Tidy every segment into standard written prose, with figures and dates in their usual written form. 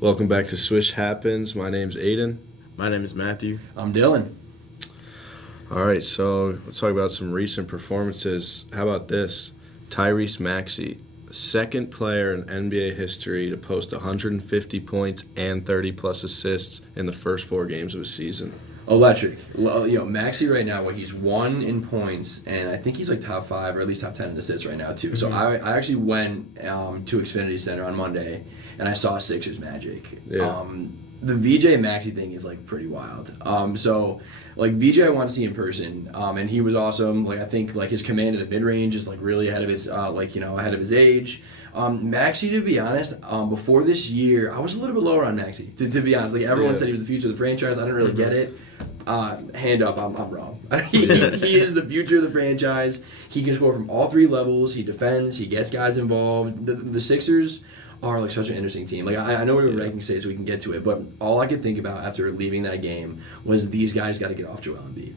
Welcome back to Swish Happens. My name's Aiden. My name is Matthew. I'm Dylan. All right, so let's talk about some recent performances. How about this? Tyrese Maxey, second player in NBA history to post 150 points and 30-plus assists in the first 4 games of a season. Electric. Maxey right now, he's 1 in points, and I think he's like top 5 or at least top 10 in assists right now too. So I actually went to Xfinity Center on Monday, and I saw Sixers Magic. Yeah. The VJ Maxey thing is like pretty wild. VJ I want to see in person, and he was awesome. I think his command of the mid range is really ahead of his age. Maxey, to be honest, before this year, I was a little bit lower on Maxey. To be honest, everyone said he was the future of the franchise. I didn't really get it. Hand up, I'm wrong. He is the future of the franchise. He can score from all 3 levels. He defends. He gets guys involved. The Sixers are such an interesting team. I know we were ranking stage, so we can get to it, but all I could think about after leaving that game was these guys got to get off Joel Embiid.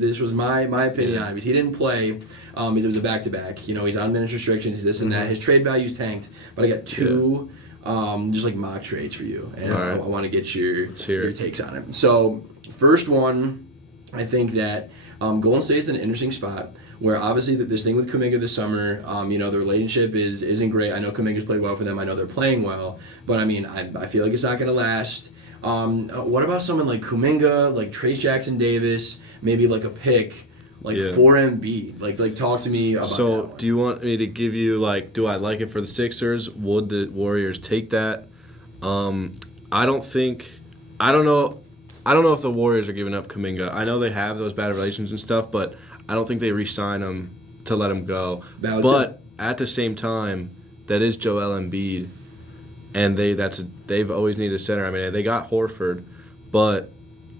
This was my opinion on him. He didn't play. It was a back-to-back. He's on minutes restrictions, this and that. His trade value's tanked, but I got 2 mock trades for you, and right. I want to get your takes on it. So first one, I think that Golden State's in an interesting spot where obviously this thing with Kuminga this summer, the relationship isn't great. I know Kuminga's played well for them. I know they're playing well, but I feel like it's not going to last. What about someone like Kuminga, like Trace Jackson Davis, maybe a pick, for Embiid? Talk to me about that. So one. do you want me to give you do I like it for the Sixers? Would the Warriors take that? I don't know if the Warriors are giving up Kuminga. I know they have those bad relations and stuff, but I don't think they re-sign him to let him go. But at the same time, that is Joel Embiid, and they've always needed a center. They got Horford, but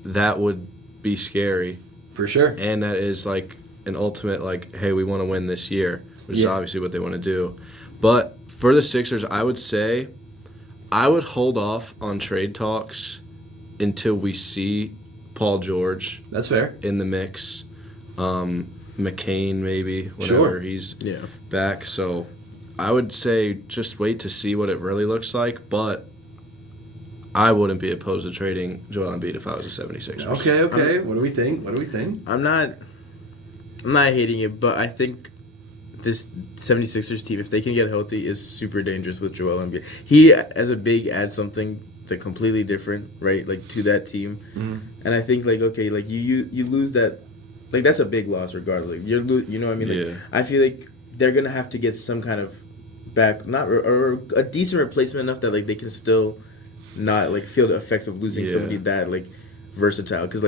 that would be scary for sure. And that is an ultimate hey, we want to win this year, which is obviously what they want to do. But for the Sixers, I would say I would hold off on trade talks until we see Paul George. That's fair. In the mix. McCain maybe, whenever he's back. So I would say just wait to see what it really looks like, but I wouldn't be opposed to trading Joel Embiid if I was a 76ers. Okay. What do we think? I'm not hating it, but I think this 76ers team, if they can get healthy, is super dangerous with Joel Embiid. He, as a big, adds something that's completely different, right? To that team. Mm-hmm. And I think, you lose that. That's a big loss regardless. You know what I mean? Yeah. I feel like they're going to have to get some kind of back, or a decent replacement enough that, they can still not, feel the effects of losing somebody that, versatile. Because,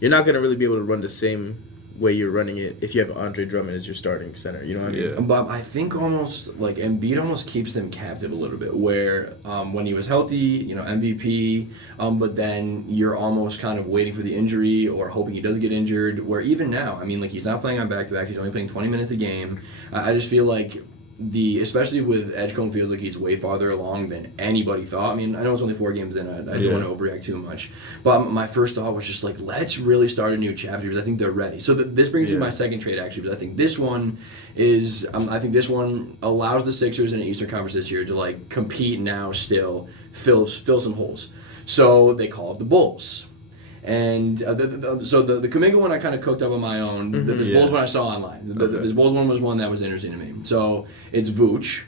you're not going to really be able to run the same way you're running it if you have Andre Drummond as your starting center. You know what I mean? Yeah. But I think almost, Embiid almost keeps them captive a little bit, where when he was healthy, MVP, but then you're almost kind of waiting for the injury or hoping he does get injured, where even now, he's not playing on back-to-back, he's only playing 20 minutes a game. I just feel like especially with Edgecombe feels like he's way farther along than anybody thought. I know it's only 4 games in. I don't want to overreact too much. But my first thought was just let's really start a new chapter because I think they're ready. So this brings me to my second trade actually, because I think this one is allows the Sixers in the Eastern Conference this year to compete now still, fill some holes. So they call it the Bulls. And so the Kuminga one I kind of cooked up on my own. This Bulls one I saw online. This Bulls one was one that was interesting to me. So it's Vooch.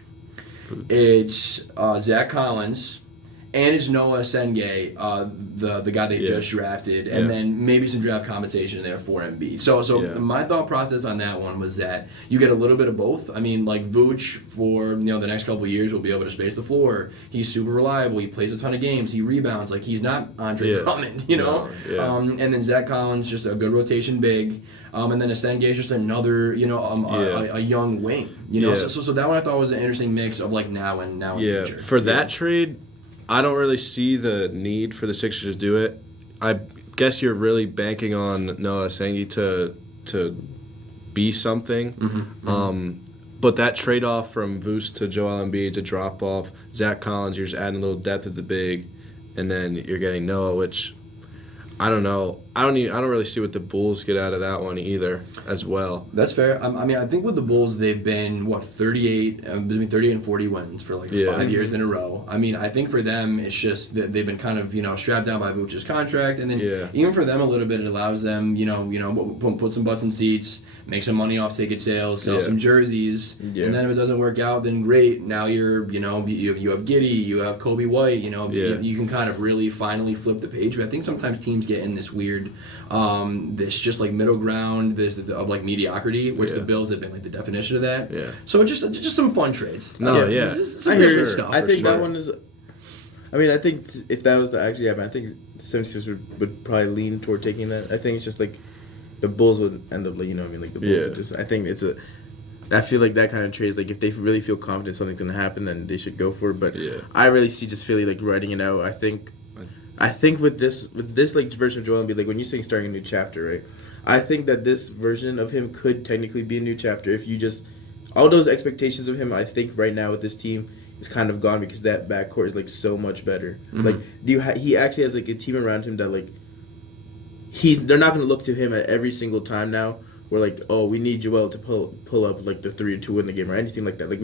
It's Zach Collins, and it's Noah Sengay, the guy they just drafted, and then maybe some draft compensation in there for Embiid. So my thought process on that one was that you get a little bit of both. Vooch for the next couple of years will be able to space the floor. He's super reliable. He plays a ton of games. He rebounds. He's not Andre Drummond, And then Zach Collins, just a good rotation big. And then Sengay is just another, a young wing. So that one I thought was an interesting mix of now and future. For that trade, I don't really see the need for the Sixers to do it. I guess you're really banking on Noah Sengay to be something. But that trade-off from Vooch to Joel Embiid to drop-off, Zach Collins, you're just adding a little depth at the big, and then you're getting Noah, which, I don't know. I don't really see what the Bulls get out of that one either as well. That's fair. I mean, I think with the Bulls, they've been, between 38 and 40 wins for like 5 years in a row. I mean, I think for them, it's just that they've been kind of, strapped down by Vooch's contract. And then even for them a little bit, it allows them, put some butts in seats, make some money off ticket sales, sell some jerseys. Yeah. And then if it doesn't work out, then great. Now you have Giddey, you have Kobe White, you can kind of really finally flip the page. But I think sometimes teams get in this weird, this just like middle ground, of like mediocrity, which the Bills have been like the definition of that. Yeah. So just some fun trades. Just some different stuff. I think that one is. I mean, I think if that was to actually happen, I think the 76ers would probably lean toward taking that. I think it's just like the Bulls would end up like the Bulls would just. I think I feel like that kind of trade is like if they really feel confident something's gonna happen, then they should go for it. But I really see just Philly like writing it out. I think with this like version of Joel Embiid, like when you're saying starting a new chapter, right? I think that this version of him could technically be a new chapter if you just all those expectations of him. I think right now with this team is kind of gone because that backcourt is like so much better. Mm-hmm. Like he actually has like a team around him that like they're not gonna look to him at every single time now. We're like, oh, we need Joel to pull up like the 3 to win the game or anything like that. Like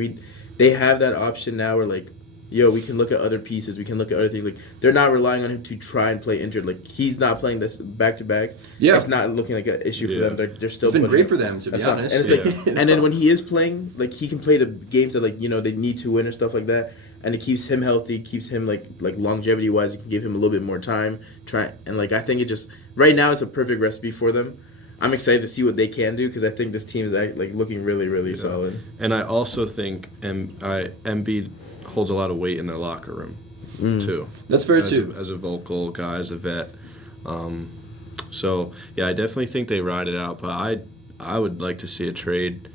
they have that option now. Where like, yo, we can look at other pieces. We can look at other things. Like they're not relying on him to try and play injured. Like he's not playing this back to backs. Yeah, it's not looking like an issue for them. They're still. It's been great for them to be honest. And it's like, and then when he is playing, like he can play the games that like they need to win or stuff like that. And it keeps him healthy, keeps him like longevity wise. You can give him a little bit more time. I think it just right now it's a perfect recipe for them. I'm excited to see what they can do because I think this team is like looking really, really solid. And I also think Embiid holds a lot of weight in their locker room too. That's fair too. As a vocal guy, as a vet. So yeah, I definitely think they ride it out. But I would like to see a trade.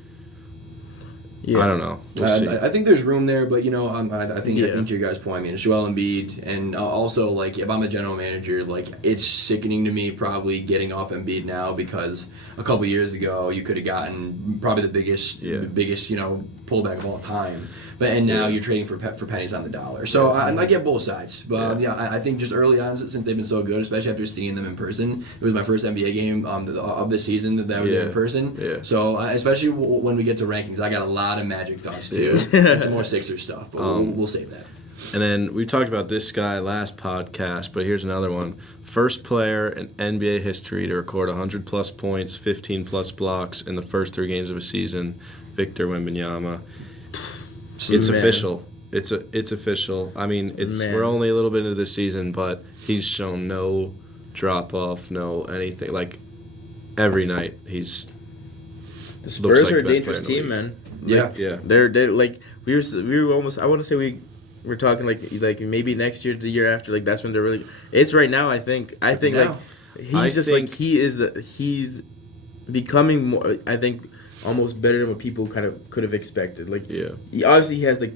Yeah. I don't know. We'll see. I think there's room there, but I think to your guys' point, I mean, it's Joel Embiid, and also like if I'm a general manager, like it's sickening to me probably getting off Embiid now because a couple years ago you could have gotten probably the biggest pullback of all time. And now you're trading for pennies on the dollar. So I get both sides. But I think just early on, since they've been so good, especially after seeing them in person, it was my first NBA game of the season that I was in person. Yeah. So especially when we get to rankings, I got a lot of Magic thoughts too. And some more Sixers stuff, but we'll save that. And then we talked about this guy last podcast, but here's another one. First player in NBA history to record 100-plus points, 15-plus blocks in the first 3 games of a season, Victor Wembanyama. It's official. It's official. I mean, we're only a little bit into the season, but he's shown no drop off, no anything. Like every night, the Spurs are a dangerous team, man. Yeah. They're like we were almost. I want to say we were talking like maybe next year, the year after. Like that's when they're really. It's right now. I think he's becoming more. I think. Almost better than what people kind of could have expected. Obviously he has like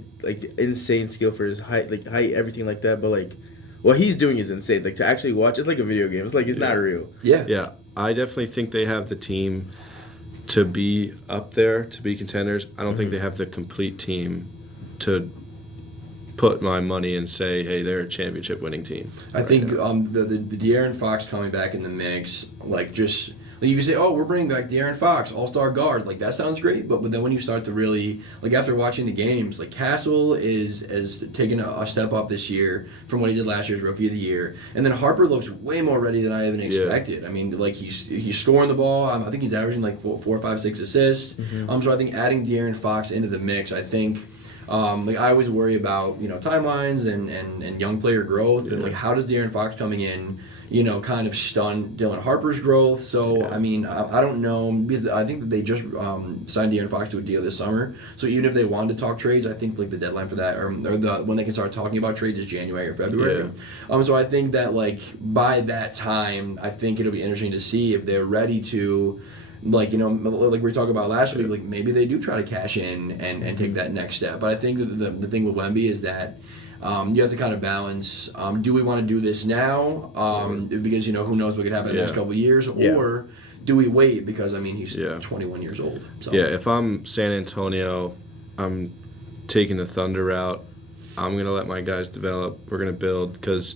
insane skill for his height, everything like that. But like, what he's doing is insane. Like to actually watch, it's like a video game. It's like it's not real. Yeah. I definitely think they have the team to be up there, to be contenders. I don't think they have the complete team to put my money and say, hey, they're a championship winning team. I think the De'Aaron Fox coming back in the mix, you can say, oh, we're bringing back De'Aaron Fox, all-star guard. Like, that sounds great. But then when you start to really, after watching the games, Castle is taking a step up this year from what he did last year's Rookie of the Year. And then Harper looks way more ready than I even expected. I mean, he's scoring the ball. I think he's averaging 4, 5, 6 assists. Mm-hmm. So I think adding De'Aaron Fox into the mix, I think... I always worry about timelines and young player growth and how does De'Aaron Fox coming in kind of stun Dylan Harper's growth. So I mean I don't know because I think that they just signed De'Aaron Fox to a deal this summer. So even if they wanted to talk trades, I think the deadline for that or when they can start talking about trades is January or February. Yeah. So I think that by that time I think it'll be interesting to see if they're ready to. Like we were talking about last week, maybe they do try to cash in and take that next step. But I think the thing with Wemby is that you have to kind of balance, do we want to do this now? Because, who knows what could happen in the next couple of years? Or do we wait? Because, he's 21 years old. So. Yeah, if I'm San Antonio, I'm taking the Thunder route. I'm going to let my guys develop. We're going to build. Because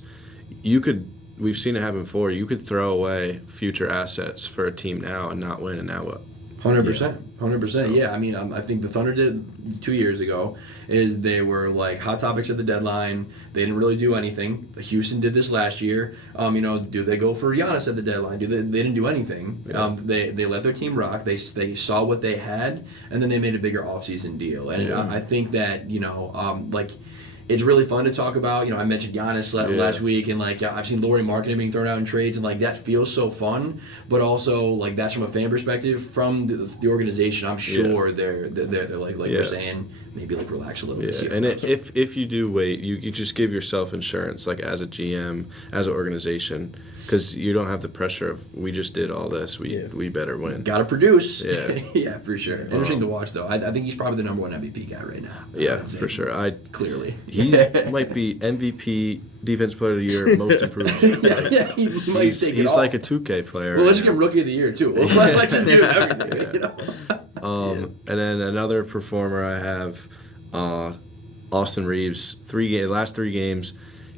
you could we've seen it happen before. You could throw away future assets for a team now and not win, and now what? 100%. Yeah, I mean, I think the Thunder did 2 years ago is they were like hot topics at the deadline. They didn't really do anything. Houston did this last year. Do they go for Giannis at the deadline? They didn't do anything. Yeah. They let their team rock. They saw what they had, and then they made a bigger offseason deal. And I think that it's really fun to talk about. I mentioned Giannis last week, and I've seen Lauri Markkanen being thrown out in trades, and that feels so fun. But also that's from a fan perspective. From the organization, I'm sure they're you're saying, maybe relax a little bit. And if you do wait, you just give yourself insurance, as a GM, as an organization, because you don't have the pressure of we just did all this, we better win. Got to produce. Yeah, yeah, for sure. Interesting to watch though. I think he's probably the number one MVP guy right now. Yeah, for sure. Clearly he might be MVP, Defensive Player of the Year, Most Improved. He might take it he's all. like a 2K player. Well, let's get Rookie of the Year too. Let's just do everything. And then another performer I have, Austin Reeves. Last 3 games,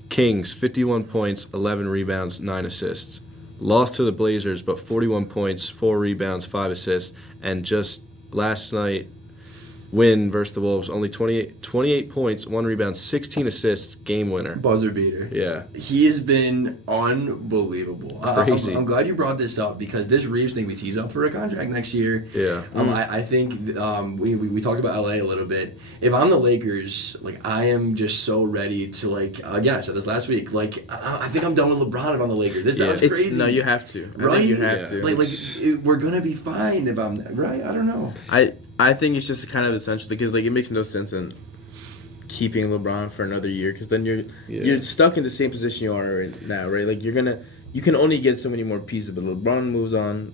Kings 51 points, 11 rebounds, 9 assists. Lost to the Blazers, but 41 points, 4 rebounds, 5 assists, and just last night win versus the Wolves, only 28 points, 1 rebound, 16 assists, game winner. Buzzer beater. Yeah. He has been unbelievable. Crazy. I'm glad you brought this up because this Reeves thing, he's up for a contract next year. Yeah. I think we talked about LA a little bit. If I'm the Lakers, I am just so ready to again, I said this last week, I think I'm done with LeBron if I'm the Lakers. This sounds crazy. No, you have to. Right? I think you have to. We're gonna be fine if I'm right. I don't know. I think it's just kind of essential because it makes no sense in keeping LeBron for another year because then you're stuck in the same position you are right now, right? You can only get so many more pieces, but LeBron moves on,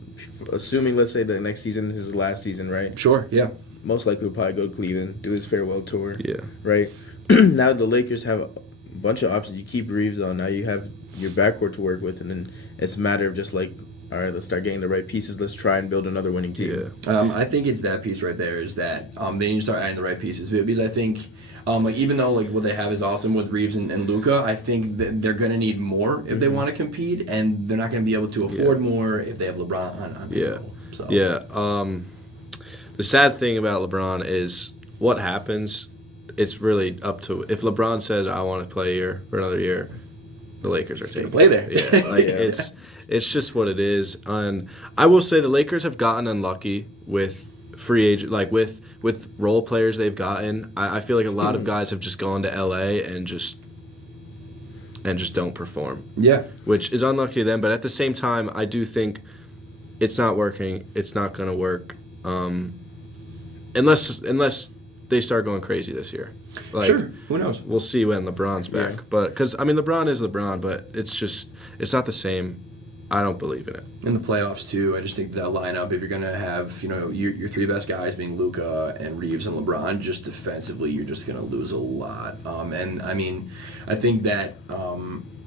assuming let's say the next season is his last season, right? Sure, yeah. Most likely will probably go to Cleveland, do his farewell tour. Yeah. Right? Now the Lakers have a bunch of options. You keep Reeves on, now you have your backcourt to work with, and then it's a matter of just all right, let's start getting the right pieces. Let's try and build another winning team. Yeah. I think it's that piece right there is that they need to start adding the right pieces because I think even though what they have is awesome with Reeves and Luka, I think that they're going to need more if they want to compete, and they're not going to be able to afford more if they have LeBron on payroll. So. Yeah. The sad thing about LeBron is what happens. It's really up to if LeBron says I want to play here for another year, the Lakers are taking play there. Yeah, It's just what it is. And I will say the Lakers have gotten unlucky with free agent, with role players they've gotten. I feel like a lot of guys have just gone to LA and just don't perform. Yeah. Which is unlucky to them, but at the same time, I do think it's not working. It's not going to work unless they start going crazy this year. Sure. Who knows? We'll see when LeBron's back. Yeah. But because LeBron is LeBron, but it's not the same. I don't believe in it. In the playoffs too, I just think that lineup, if you're gonna have your 3 best guys being Luka and Reeves and LeBron, just defensively you're just gonna lose a lot. And I mean, I think that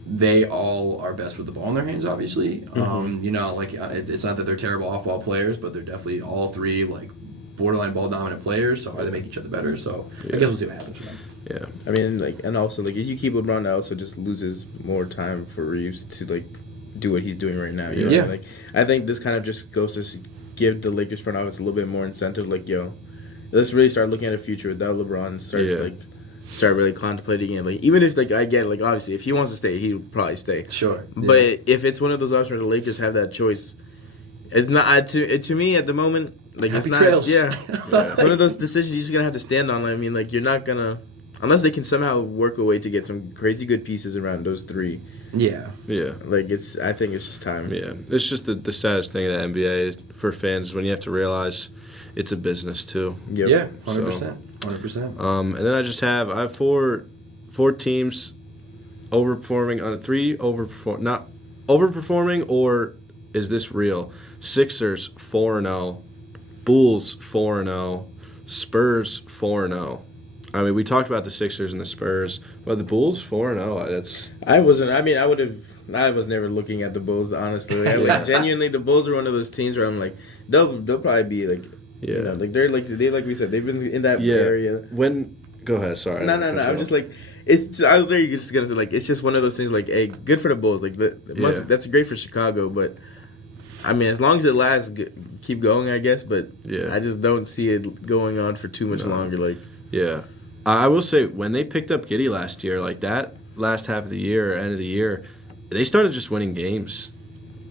they all are best with the ball in their hands. Obviously, it's not that they're terrible off-ball players, but they're definitely all 3 borderline ball dominant players. So they make each other better. So I guess we'll see what happens for them. Yeah. I mean, and also if you keep LeBron, that also just loses more time for Reeves to do what he's doing right now. You know? Yeah. I think this kind of just goes to give the Lakers front office a little bit more incentive. Let's really start looking at the future without LeBron and start really contemplating it. Even if I get obviously if he wants to stay, he would probably stay. Sure. But if it's one of those options where the Lakers have that choice, it's not to me at the moment. Happy it's not. trails. Yeah. It's one of those decisions you're just gonna have to stand on. I mean, you're not gonna unless they can somehow work a way to get some crazy good pieces around those 3. Yeah. Yeah. I think it's just time. Yeah. It's just the saddest thing of the NBA for fans is when you have to realize it's a business too. Yep. Yeah. 100%. And then I have 4 teams overperforming on 3 not overperforming, or is this real? Sixers 4-0, Bulls 4-0, Spurs 4-0. I mean, we talked about the Sixers and the Spurs, but the Bulls 4-0. That's. I wasn't. I mean, I was never looking at the Bulls. Honestly, genuinely, the Bulls are one of those teams where I'm they'll probably be they're they we said they've been in that area. Go ahead. Sorry. No. I'm just I was literally just gonna say like it's just one of those things like, hey, good for the Bulls. Like that's great for Chicago, but I mean, as long as it lasts, keep going, I guess. But I just don't see it going on for too much longer. Like I will say when they picked up Giddey last year, like that last half of the year, end of the year, they started just winning games.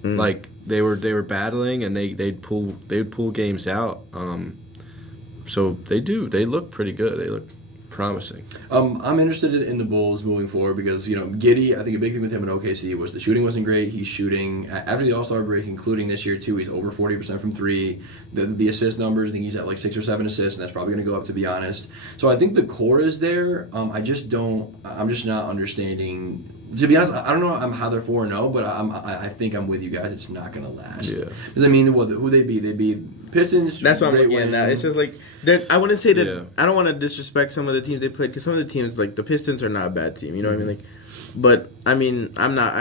Like they were battling and they would pull games out. So they look pretty good. They look promising. I'm interested in the Bulls moving forward because, Giddey, I think a big thing with him in OKC was the shooting wasn't great. He's shooting, after the All-Star break, including this year too, he's over 40% from three. The assist numbers, I think he's at like 6 or 7 assists, and that's probably going to go up, to be honest. So I think the core is there. I'm just not understanding. To be honest, I don't know how they're 4-0, but I think I'm with you guys. It's not going to last. Yeah. Because, I mean, who they beat? They beat Pistons. That's what I'm looking at now. It's just like, I want to say that I don't want to disrespect some of the teams they played, because some of the teams, like the Pistons are not a bad team. You know what I mean? Like, but, I mean, I'm not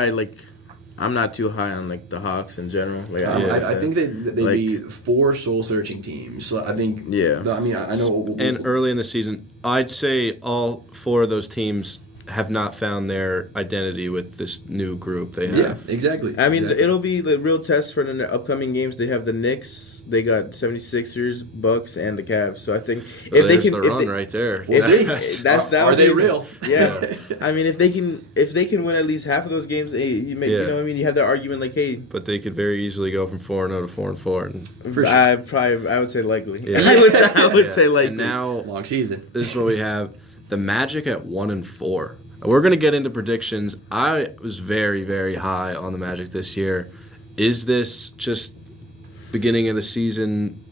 too high on, like, the Hawks in general. Like, I think that they beat 4 soul-searching teams. So I think, I mean, I know. And early in the season, I'd say all 4 of those teams have not found their identity with this new group they have. Yeah, exactly. I mean, it'll be the real test for the upcoming games. They have the Knicks, they got 76ers, Bucks, and the Cavs. So I think if they can, the run right there. Are they real? Yeah. I mean, if they can win at least half of those games, you know what I mean. You have the argument like, hey, but they could very easily go from 4-0 to 4-4. And for sure. I would say likely. Yeah. I would say likely. And now, long season. This is what we have. The Magic at 1-4. We're going to get into predictions. I was very, very high on the Magic this year. Is this just beginning of the season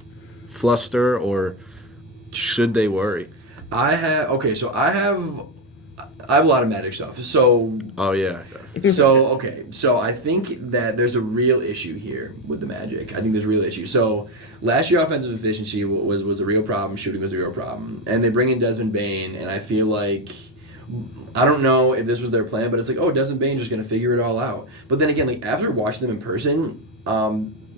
fluster, or should they worry? I have a lot of Magic stuff. So So I think that there's a real issue here with the Magic. I think there's a real issue. So last year, offensive efficiency was a real problem. Shooting was a real problem. And they bring in Desmond Bane, and I feel like, I don't know if this was their plan, but it's like, oh, Desmond Bane's just going to figure it all out. But then again, like, after watching them in person,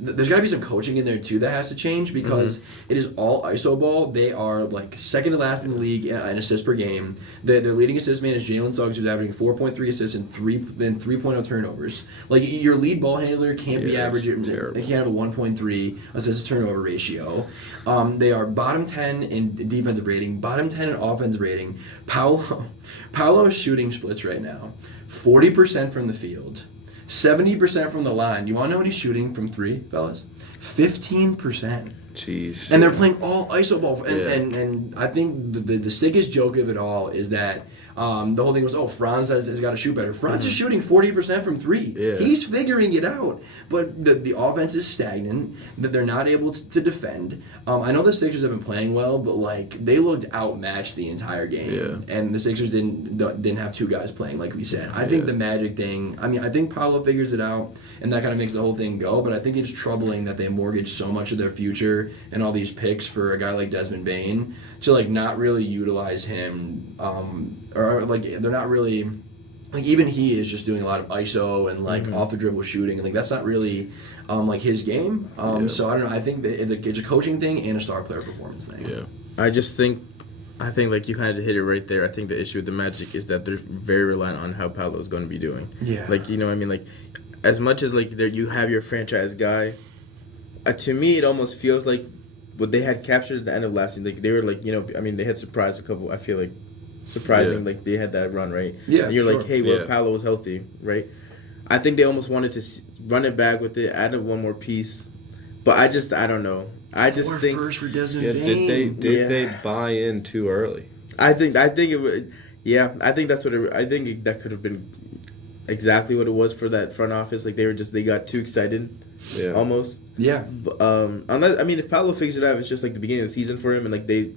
there's got to be some coaching in there too that has to change, because it is all iso ball. They are like second to last in the league in assists per game. Their leading assist man is Jalen Suggs, who's averaging 4.3 assists and 3.0 turnovers. Like, your lead ball handler can't be averaging. They can't have a 1.3 assist to turnover ratio. They are bottom 10 in defensive rating, bottom 10 in offensive rating. Paolo's shooting splits right now: 40% from the field, 70% from the line. You want to know what he's shooting from three, fellas? 15%. Jeez. And they're playing all iso ball. And I think the sickest joke of it all is that the whole thing was, Franz has got to shoot better. Franz is shooting 40% from three. Yeah. He's figuring it out. But the offense is stagnant, that they're not able to defend. I know the Sixers have been playing well, but like, they looked outmatched the entire game. Yeah. And the Sixers didn't have 2 guys playing, like we said. I think the Magic thing, I mean, I think Paolo figures it out, and that kind of makes the whole thing go, but I think it's troubling that they mortgage so much of their future and all these picks for a guy like Desmond Bane to like not really utilize him, or like they're not really, like, even he is just doing a lot of ISO and like off the dribble shooting, and like that's not really like his game. So I don't know. I think that it's a coaching thing and a star player performance thing. Yeah. I think like you kind of hit it right there. I think the issue with the Magic is that they're very reliant on how Paolo's going to be doing. Yeah. Like, you know what I mean? Like, as much as like you have your franchise guy, to me it almost feels like what they had captured at the end of last season. Like, they were like, I mean, they had surprised a couple. I feel like surprising, like they had that run, right? Yeah. And you're like, hey, well, if Paolo was healthy, right? I think they almost wanted to run it back with it, add one more piece, but I don't know. I just think first for Desmond Bane. Did they buy in too early? I think it would. Yeah, I think that's what I think that could have been exactly what it was for that front office. Like, they got too excited. Yeah. Almost. Yeah. Unless, I mean, if Paolo figures it out, it's just like the beginning of the season for him, and like the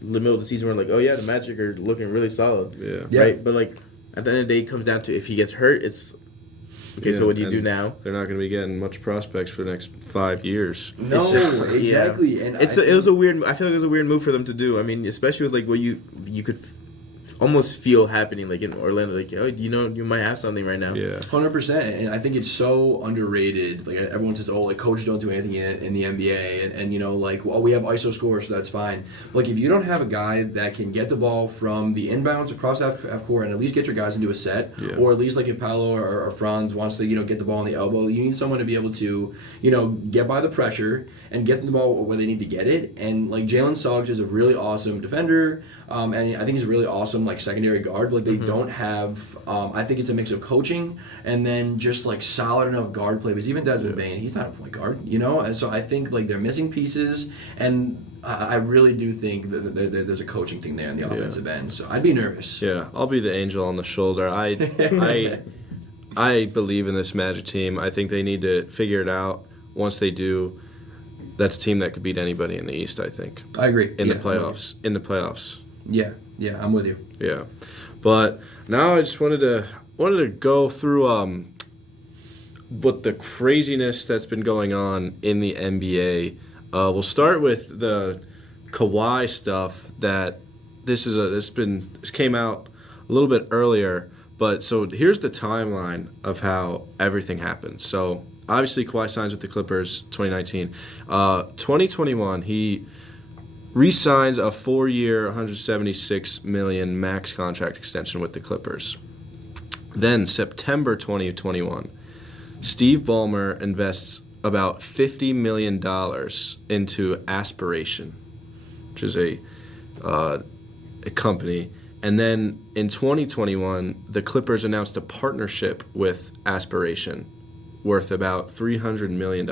middle of the season, we're like, oh yeah, the Magic are looking really solid. Yeah. Right. But like at the end of the day, it comes down to if he gets hurt, it's okay. So what do you do now? They're not going to be getting much prospects for the next 5 years. No, exactly. Yeah. And it was a weird. I feel like it was a weird move for them to do. I mean, especially with like what you could almost feel happening like in Orlando, like, oh, you might have something right now. Yeah. 100%, and I think it's so underrated. Like everyone says, oh, like coaches don't do anything in the NBA, and like, well, we have ISO scores, so that's fine. But like if you don't have a guy that can get the ball from the inbounds across half court and at least get your guys into a set, or at least like if Paolo or Franz wants to get the ball on the elbow, you need someone to be able to get by the pressure and get the ball where they need to get it. And like Jalen Suggs is a really awesome defender, and I think he's a really awesome like secondary guard. Like they don't have. I think it's a mix of coaching and then just like solid enough guard play. Because even Desmond Bane, he's not a point guard, And so I think like they're missing pieces, and I really do think that there's a coaching thing there on the offensive end. So I'd be nervous. Yeah, I'll be the angel on the shoulder. I believe in this Magic team. I think they need to figure it out. Once they do, that's a team that could beat anybody in the East, I think. I agree. In the playoffs. Yeah, I'm with you. Yeah. But now I just wanted to go through what the craziness that's been going on in the NBA. We'll start with the Kawhi stuff. That this came out a little bit earlier. But so here's the timeline of how everything happened. So obviously Kawhi signs with the Clippers 2019. 2021 he re-signs a 4-year, $176 million max contract extension with the Clippers. Then September 2021, Steve Ballmer invests about $50 million into Aspiration, which is a company. And then in 2021, the Clippers announced a partnership with Aspiration worth about $300 million.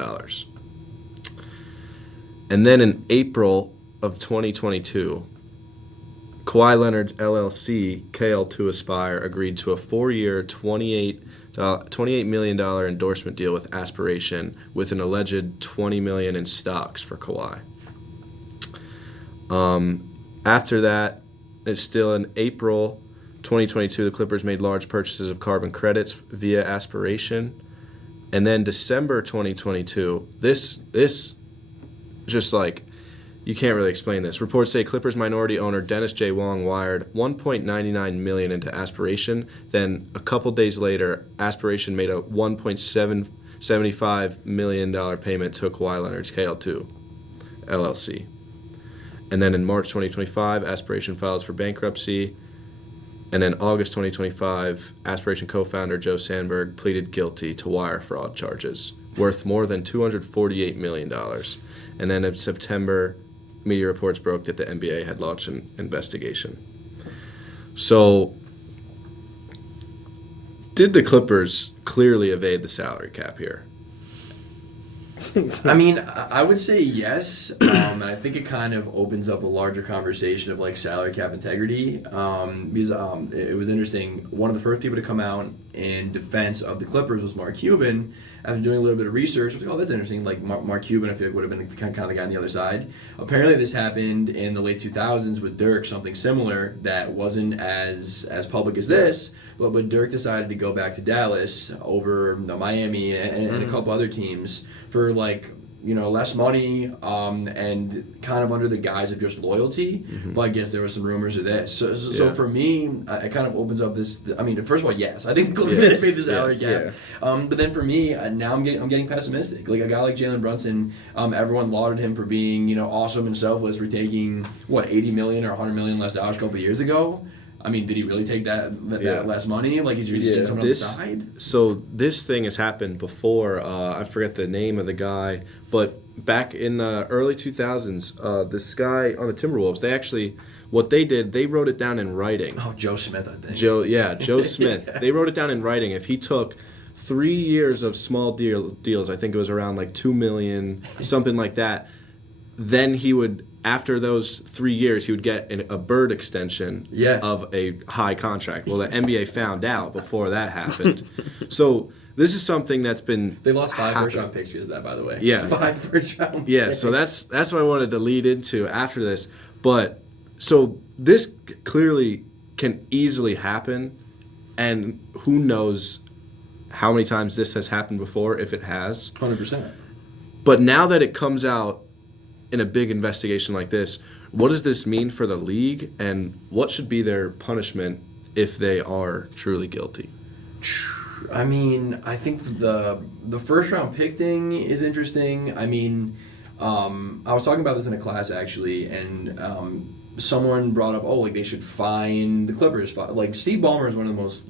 And then in April of 2022, Kawhi Leonard's LLC, KL2 Aspire, agreed to a 4-year, $28 million endorsement deal with Aspiration with an alleged $20 million in stocks for Kawhi. After that, it's still in April 2022, the Clippers made large purchases of carbon credits via Aspiration. And then December 2022, this just like, you can't really explain this. Reports say Clippers minority owner Dennis J. Wong wired $1.99 million into Aspiration. Then a couple days later, Aspiration made a $1.75 million payment to Kawhi Leonard's KL2 LLC. And then in March 2025, Aspiration files for bankruptcy. And then August 2025, Aspiration co-founder Joe Sandberg pleaded guilty to wire fraud charges worth more than $248 million. And then in September, media reports broke that the NBA had launched an investigation. So, did the Clippers clearly evade the salary cap here? I mean, I would say yes. And I think it kind of opens up a larger conversation of like salary cap integrity. Because it was interesting. One of the first people to come out in defense of the Clippers was Mark Cuban. After doing a little bit of research, I was like, oh, that's interesting. Like Mark Cuban, I feel like would have been kind of the guy on the other side. Apparently, this happened in the late 2000s with Dirk, something similar that wasn't as public as this. But Dirk decided to go back to Dallas over Miami and a couple other teams for like less money and kind of under the guise of just loyalty. But I guess there were some rumors of that. So for me, it kind of opens up this. I mean, first of all, yes, I think the Clippers made this salary cap. But then for me, now I'm getting pessimistic. Like a guy like Jalen Brunson, everyone lauded him for being awesome and selfless for taking $80 million or $100 million less dollars a couple of years ago. I mean, did he really take that less money? Like, is he just someone on the side? So this thing has happened before. I forget the name of the guy, but back in the early 2000s, this guy on the Timberwolves, what they did, they wrote it down in writing. Oh, Joe Smith, I think. Joe Smith. They wrote it down in writing. If he took 3 years of small deals, I think it was around like $2 million, something like that, then he would, after those 3 years, he would get a bird extension of a high contract. Well, the NBA found out before that happened. So this is something that's been They lost 5 first-round picks because of that, by the way. Yeah. 5 first-round picks. Yeah, so that's what I wanted to lead into after this. But so this clearly can easily happen, and who knows how many times this has happened before, if it has. 100%. But now that it comes out in a big investigation like this, what does this mean for the league, and what should be their punishment if they are truly guilty? I mean, I think the first round pick thing is interesting. I mean, I was talking about this in a class actually, and someone brought up, like they should fine the Clippers. Like Steve Ballmer is one of the most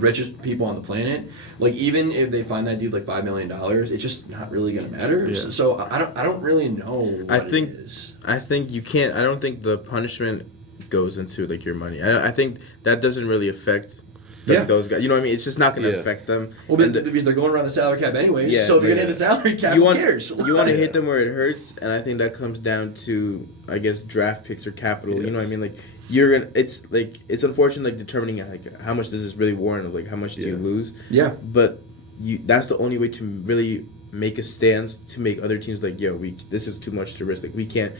richest people on the planet. Like even if they fine that dude like $5 million, it's just not really gonna matter. Yeah. So I don't really know. What I think it is. I think you can't. I don't think the punishment goes into like your money. I think that doesn't really affect. Those guys, you know what I mean? It's just not going to affect them. Well, because they're going around the salary cap anyways. Yeah, so if you're going to hit the salary cap, who cares? You want to hit them where it hurts, and I think that comes down to, I guess, draft picks or capital. Yes. You know what I mean? Like you're gonna. It's unfortunate, like determining like how much this is really warranted. Like how much do you lose? Yeah. But that's the only way to really make a stance to make other teams like, yo, this is too much to risk. Like we can't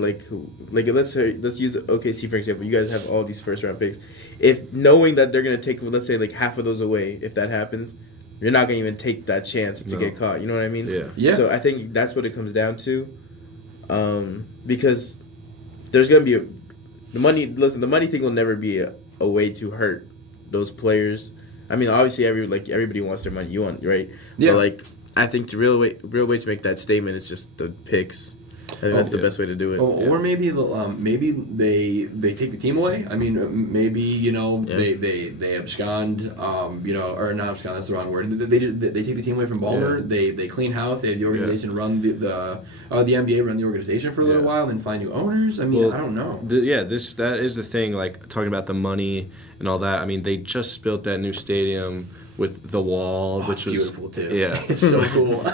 like let's use OKC for example. You guys have all these first round picks. If knowing that they're gonna take, let's say like half of those away, if that happens, you're not gonna even take that chance to get caught. You know what I mean? Yeah. So I think that's what it comes down to, because there's gonna be the money. Listen, the money thing will never be a way to hurt those players. I mean, obviously, everybody wants their money. You want, right? Yeah. But like, I think the real way to make that statement is just the picks. I think that's the best way to do it. Or maybe they take the team away. I mean, maybe they abscond. Or not abscond. That's the wrong word. They take the team away from Ballmer. Yeah. They clean house. They have the organization run the NBA run the organization for a little while, then find new owners. I mean, I don't know. That is the thing. Like talking about the money and all that. I mean, they just built that new stadium with the wall, which was beautiful too. Yeah, it's so cool.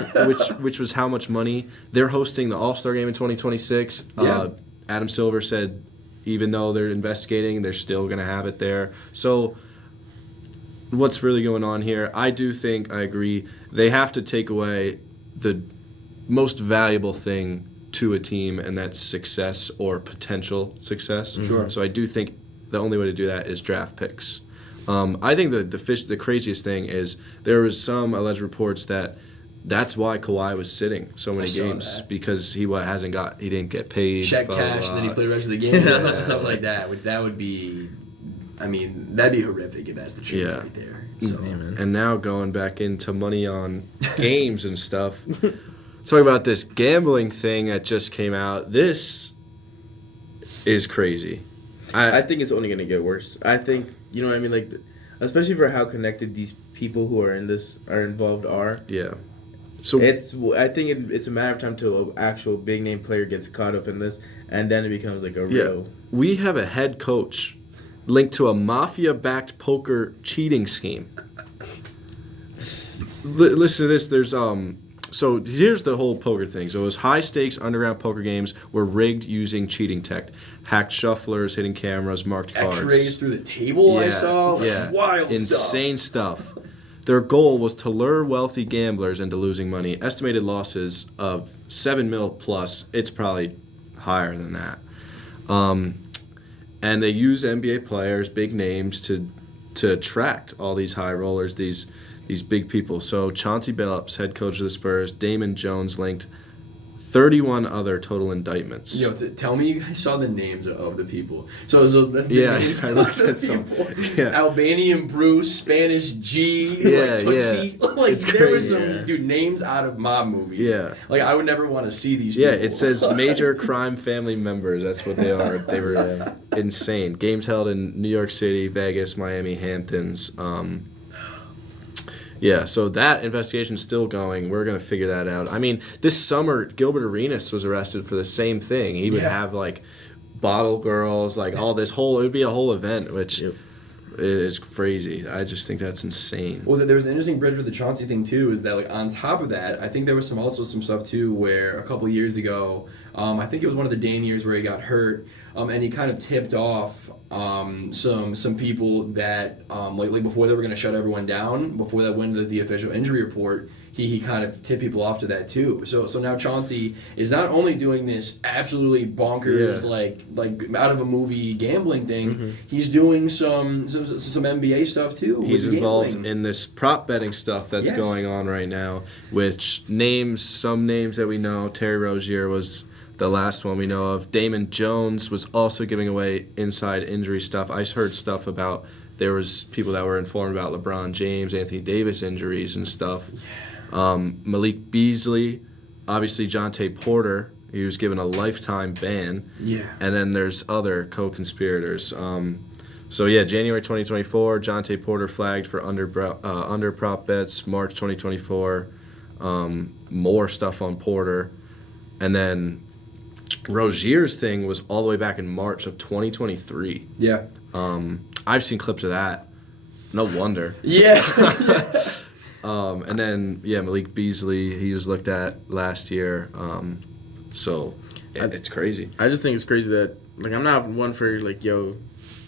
which was how much money they're hosting the All-Star game in 2026. Yeah. Adam Silver said, even though they're investigating, they're still going to have it there. So, what's really going on here? I agree. They have to take away the most valuable thing to a team, and that's success or potential success. Sure. So I do think the only way to do that is draft picks. I think the craziest thing is there was some alleged reports that's why Kawhi was sitting so many games because he didn't get paid. Check blah, cash blah, and then he blah. played the rest of the game. Stuff like that, which that would be, I mean, that'd be horrific if that's the truth right there. So. And now going back into money on games and stuff. Talking about this gambling thing that just came out. This is crazy. I think it's only going to get worse. I think, you know what I mean? Like, especially for how connected these people who are involved are. Yeah. So I think it's a matter of time till an actual big name player gets caught up in this, and then it becomes like a real. We have a head coach linked to a mafia-backed poker cheating scheme. Listen to this. There's So here's the whole poker thing. So it was high-stakes underground poker games were rigged using cheating tech. Hacked shufflers, hidden cameras, marked cards. X-rays through the table I saw. Yeah. Wild Insane stuff. Their goal was to lure wealthy gamblers into losing money. Estimated losses of $7 million plus. It's probably higher than that. And they use NBA players, big names, to attract all these high rollers, these big people. So Chauncey Billups, head coach of the Spurs, Damon Jones linked 31 other total indictments. Tell me you guys saw the names of the people. So the names I looked at some. Yeah. Albanian Bruce, Spanish G, Tootsie. There was some names out of mob movies. Yeah. I would never want to see these people. Yeah, it says major crime family members. That's what they are. They were insane. Games held in New York City, Vegas, Miami, Hamptons. Yeah, so that investigation's still going. We're going to figure that out. I mean, this summer, Gilbert Arenas was arrested for the same thing. He would have, bottle girls, all this it would be a whole event, which is crazy. I just think that's insane. Well, there was an interesting bridge with the Chauncey thing, too, is that, on top of that, I think there was also some stuff, too, where a couple years ago, I think it was one of the Dane years where he got hurt, and he kind of tipped off some people that before they were going to shut everyone down, before that went to the official injury report, he kind of tipped people off to that too. So now Chauncey is not only doing this absolutely bonkers like out of a movie gambling thing, he's doing some NBA stuff too. He's involved in this prop betting stuff that's going on right now, which some names that we know. Terry Rozier was the last one we know of. Damon Jones was also giving away inside injury stuff. I heard stuff about there was people that were informed about LeBron James, Anthony Davis injuries and stuff. Malik Beasley, obviously Jonte Porter, he was given a lifetime ban. Yeah. And then there's other co-conspirators. January 2024, Jonte Porter flagged for under prop bets. March 2024, more stuff on Porter. And then Rozier's thing was all the way back in March of 2023. Yeah. I've seen clips of that. No wonder. Yeah. And then, Malik Beasley, he was looked at last year. It's crazy. I just think it's crazy that, like, I'm not one for, like, yo,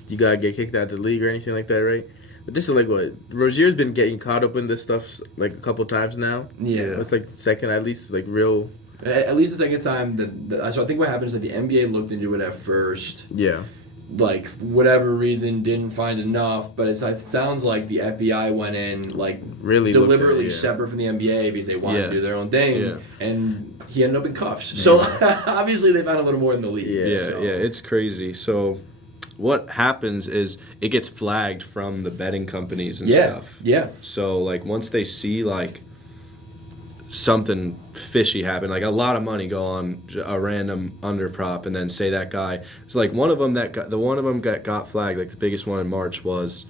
you gotta get kicked out of the league or anything like that, right? But this is, like, what? Rozier's been getting caught up in this stuff, like, a couple times now. Yeah. It's, like, second, at least, like, real... At least the second time. So I think what happens is that the NBA looked into it at first. Yeah. Like, whatever reason, didn't find enough, but it sounds like the FBI went in, like, really deliberately at it, separate from the NBA because they wanted to do their own thing, and he ended up in cuffs. Yeah. So, obviously, they found a little more in the league. Yeah, it's crazy. So, what happens is it gets flagged from the betting companies and stuff. Yeah. So, like, once they see, like, something fishy happen, like a lot of money go on a random underprop, and then say that guy. So like one of them got flagged. Like the biggest one in March was,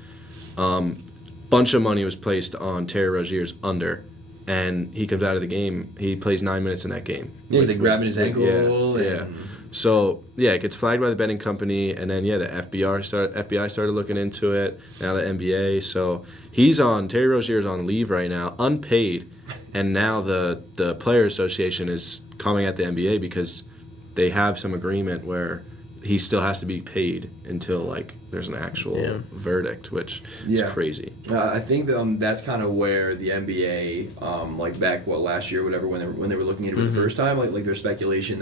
bunch of money was placed on Terry Rozier's under, and he comes out of the game. He plays 9 minutes in that game. Yeah, he's like grabbing his ankle. Yeah. So it gets flagged by the betting company, and then the FBI started looking into it. Now the NBA. So Terry Rozier's on leave right now, unpaid. And now the Players Association is coming at the NBA because they have some agreement where he still has to be paid until like there's an actual verdict, which is crazy. I think that's kind of where the NBA, like back last year, whatever, when they were looking into it the first time, like there's speculation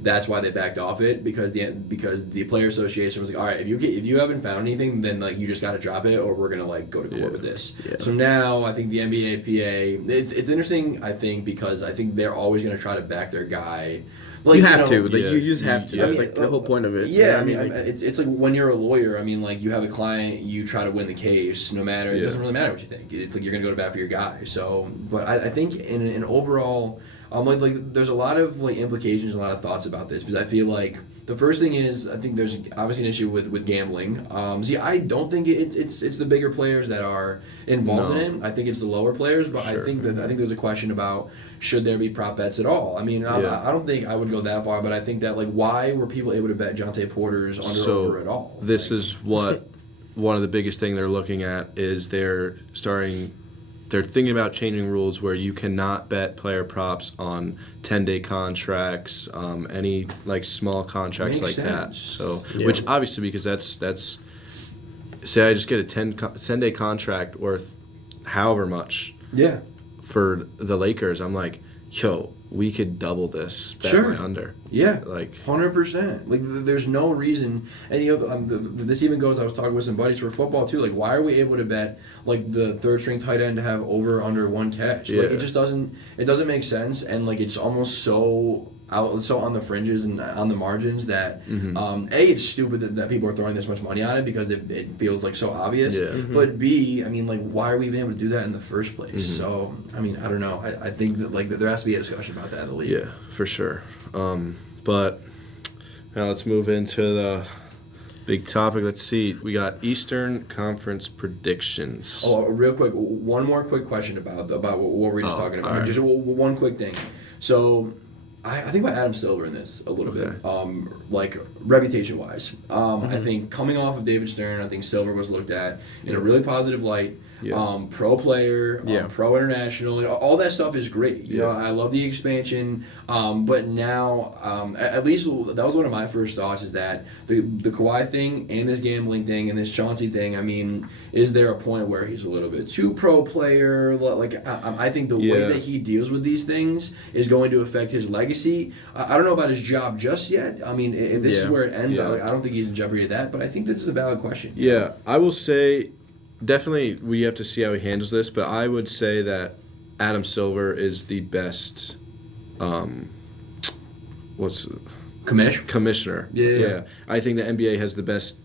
that's why they backed off it because the Players Association was like, all right, if you haven't found anything, then like you just got to drop it, or we're gonna like go to court with this. Yeah. So now I think the NBA PA, it's interesting. I think because I think they're always gonna try to back their guy. Like, you have to. Like, you just have to. That's, like, the whole point of it. Yeah, I mean, it's like when you're a lawyer, I mean, like, you have a client, you try to win the case, no matter, it doesn't really matter what you think. It's like you're going to go to bat for your guy. So, but I think in overall, like, there's a lot of, like, implications, a lot of thoughts about this, because I feel like the first thing is, I think there's obviously an issue with gambling. I don't think it's the bigger players that are involved in it. I think it's the lower players, but I think there's a question about should there be prop bets at all. I mean, I don't think I would go that far, but I think that like why were people able to bet Jonte Porter's over at all? This is what one of the biggest thing they're looking at is they're thinking about changing rules where you cannot bet player props on 10-day contracts, any like small contracts like that. So, which obviously because that's say I just get a 10-day contract worth however much. Yeah. For the Lakers, I'm like, yo, we could double this bet my under. Yeah, like 100%. Like, there's no reason. And this even goes. I was talking with some buddies for football too. Like, why are we able to bet like the third string tight end to have over under one catch? Like, it just doesn't. It doesn't make sense. And like, it's almost so on the fringes and on the margins that it's stupid that people are throwing this much money on it because it feels like so obvious. Yeah. But B, I mean, like, why are we even able to do that in the first place? So, I mean, I don't know. I think that like there has to be a discussion about that in the league. Yeah, for sure. But now let's move into the big topic. Let's see. We got Eastern Conference predictions. Oh, real quick. One more quick question about what we're just talking about. Right. Just one quick thing. So, I think about Adam Silver in this a little bit, like reputation-wise. I think coming off of David Stern, I think Silver was looked at in a really positive light. Yeah. Pro player, pro international, all that stuff is great. You know, I love the expansion, but now, at least that was one of my first thoughts is that the Kawhi thing and this gambling thing and this Chauncey thing. I mean, is there a point where he's a little bit too pro player? Like, I think the way that he deals with these things is going to affect his legacy. I don't know about his job just yet. I mean, if this is where it ends, I don't think he's in jeopardy of that. But I think this is a valid question. Yeah, I will say. Definitely, we have to see how he handles this, but I would say that Adam Silver is the best commissioner. Yeah. I think the NBA has the best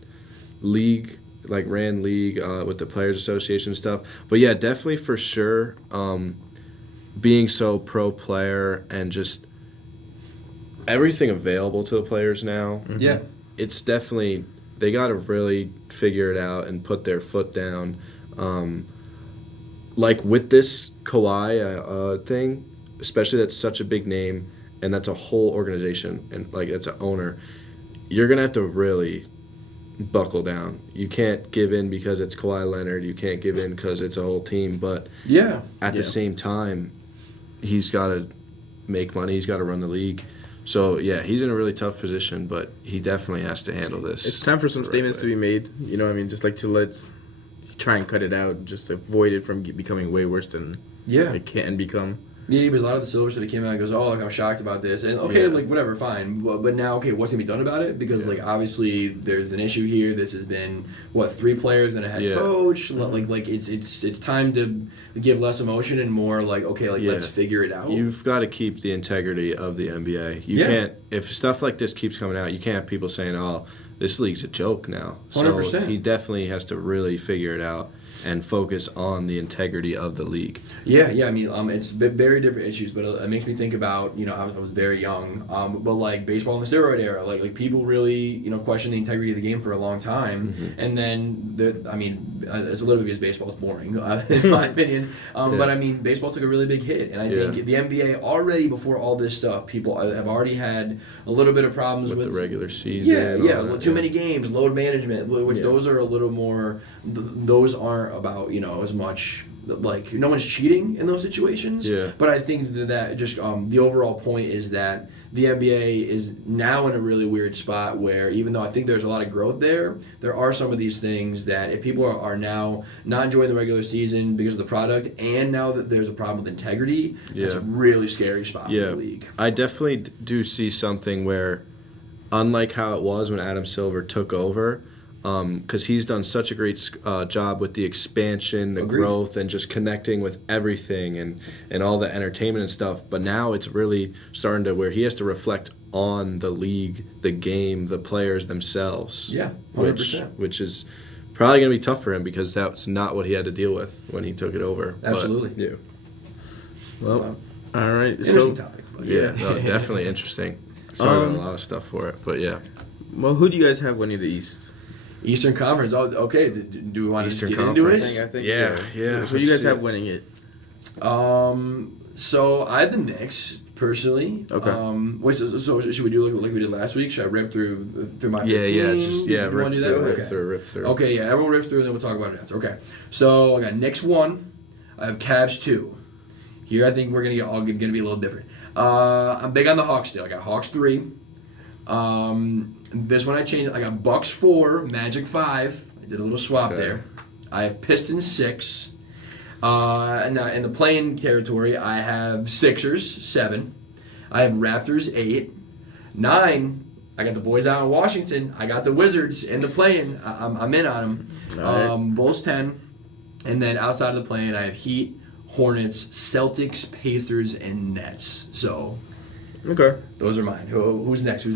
league, like ran league with the Players Association and stuff. But yeah, definitely for sure, being so pro player and just everything available to the players now. Mm-hmm. Yeah. It's definitely, they got to really figure it out and put their foot down. Like with this Kawhi thing, especially that's such a big name and that's a whole organization and like it's an owner, you're going to have to really buckle down. You can't give in because it's Kawhi Leonard. You can't give in because it's a whole team. But at the same time, he's got to make money. He's got to run the league. So, yeah, he's in a really tough position, but he definitely has to handle this. It's time for some statements to be made. You know what I mean? Just like to let's try and cut it out, just avoid it from becoming way worse than it can become. Yeah, because a lot of the Silver City came out and goes, oh, like, I'm shocked about this. And, like, whatever, fine. But now, what's going to be done about it? Because, like, obviously there's an issue here. This has been, 3 players and a head coach? Like it's time to give less emotion and more, like, let's figure it out. You've got to keep the integrity of the NBA. You can't, if stuff like this keeps coming out, you can't have people saying, oh, this league's a joke now. 100%. So he definitely has to really figure it out and focus on the integrity of the league. Yeah. I mean, it's very different issues, but it makes me think about, I was very young, but like baseball in the steroid era, like people really, questioned the integrity of the game for a long time, and then it's a little bit because baseball's boring, in my opinion. But I mean, baseball took a really big hit, and I think the NBA already before all this stuff, people have already had a little bit of problems with the regular season. Too many games, load management, which those are a little more. Those aren't about as much like no one's cheating in those situations. But I think that just the overall point is that the NBA is now in a really weird spot where even though I think there's a lot of growth there are some of these things that if people are now not enjoying the regular season because of the product and now that there's a problem with integrity, it's a really scary spot for the league. I definitely do see something where unlike how it was when Adam Silver took over, because he's done such a great job with the expansion, the growth, and just connecting with everything and all the entertainment and stuff. But now it's really starting to where he has to reflect on the league, the game, the players themselves. Yeah, 100%. Which is probably going to be tough for him because that's not what he had to deal with when he took it over. Absolutely. But, Well, all right. Interesting topic. But definitely interesting. Sorry about a lot of stuff for it, but yeah. Well, who do you guys have winning the East? Eastern Conference. Oh, okay. Do we want to get into it? I think yeah. So you guys have winning it? So I have the Knicks personally. Okay. So should we do like we did last week? Should I rip through my 15? Rip through. Okay, everyone rip through, and then we'll talk about it after. Okay. So I got Knicks 1. I have Cavs 2. Here I think we're gonna be a little different. I'm big on the Hawks still. I got Hawks 3. This one I changed. I got Bucks 4, Magic 5. I did a little swap there. I have Pistons 6. And in the play-in territory, I have Sixers 7. I have Raptors 8. 9. I got the boys out in Washington. I got the Wizards in the play-in. I'm in on them. Bulls 10. And then outside of the play-in, I have Heat, Hornets, Celtics, Pacers, and Nets. So. Okay. Those are mine. Who's next?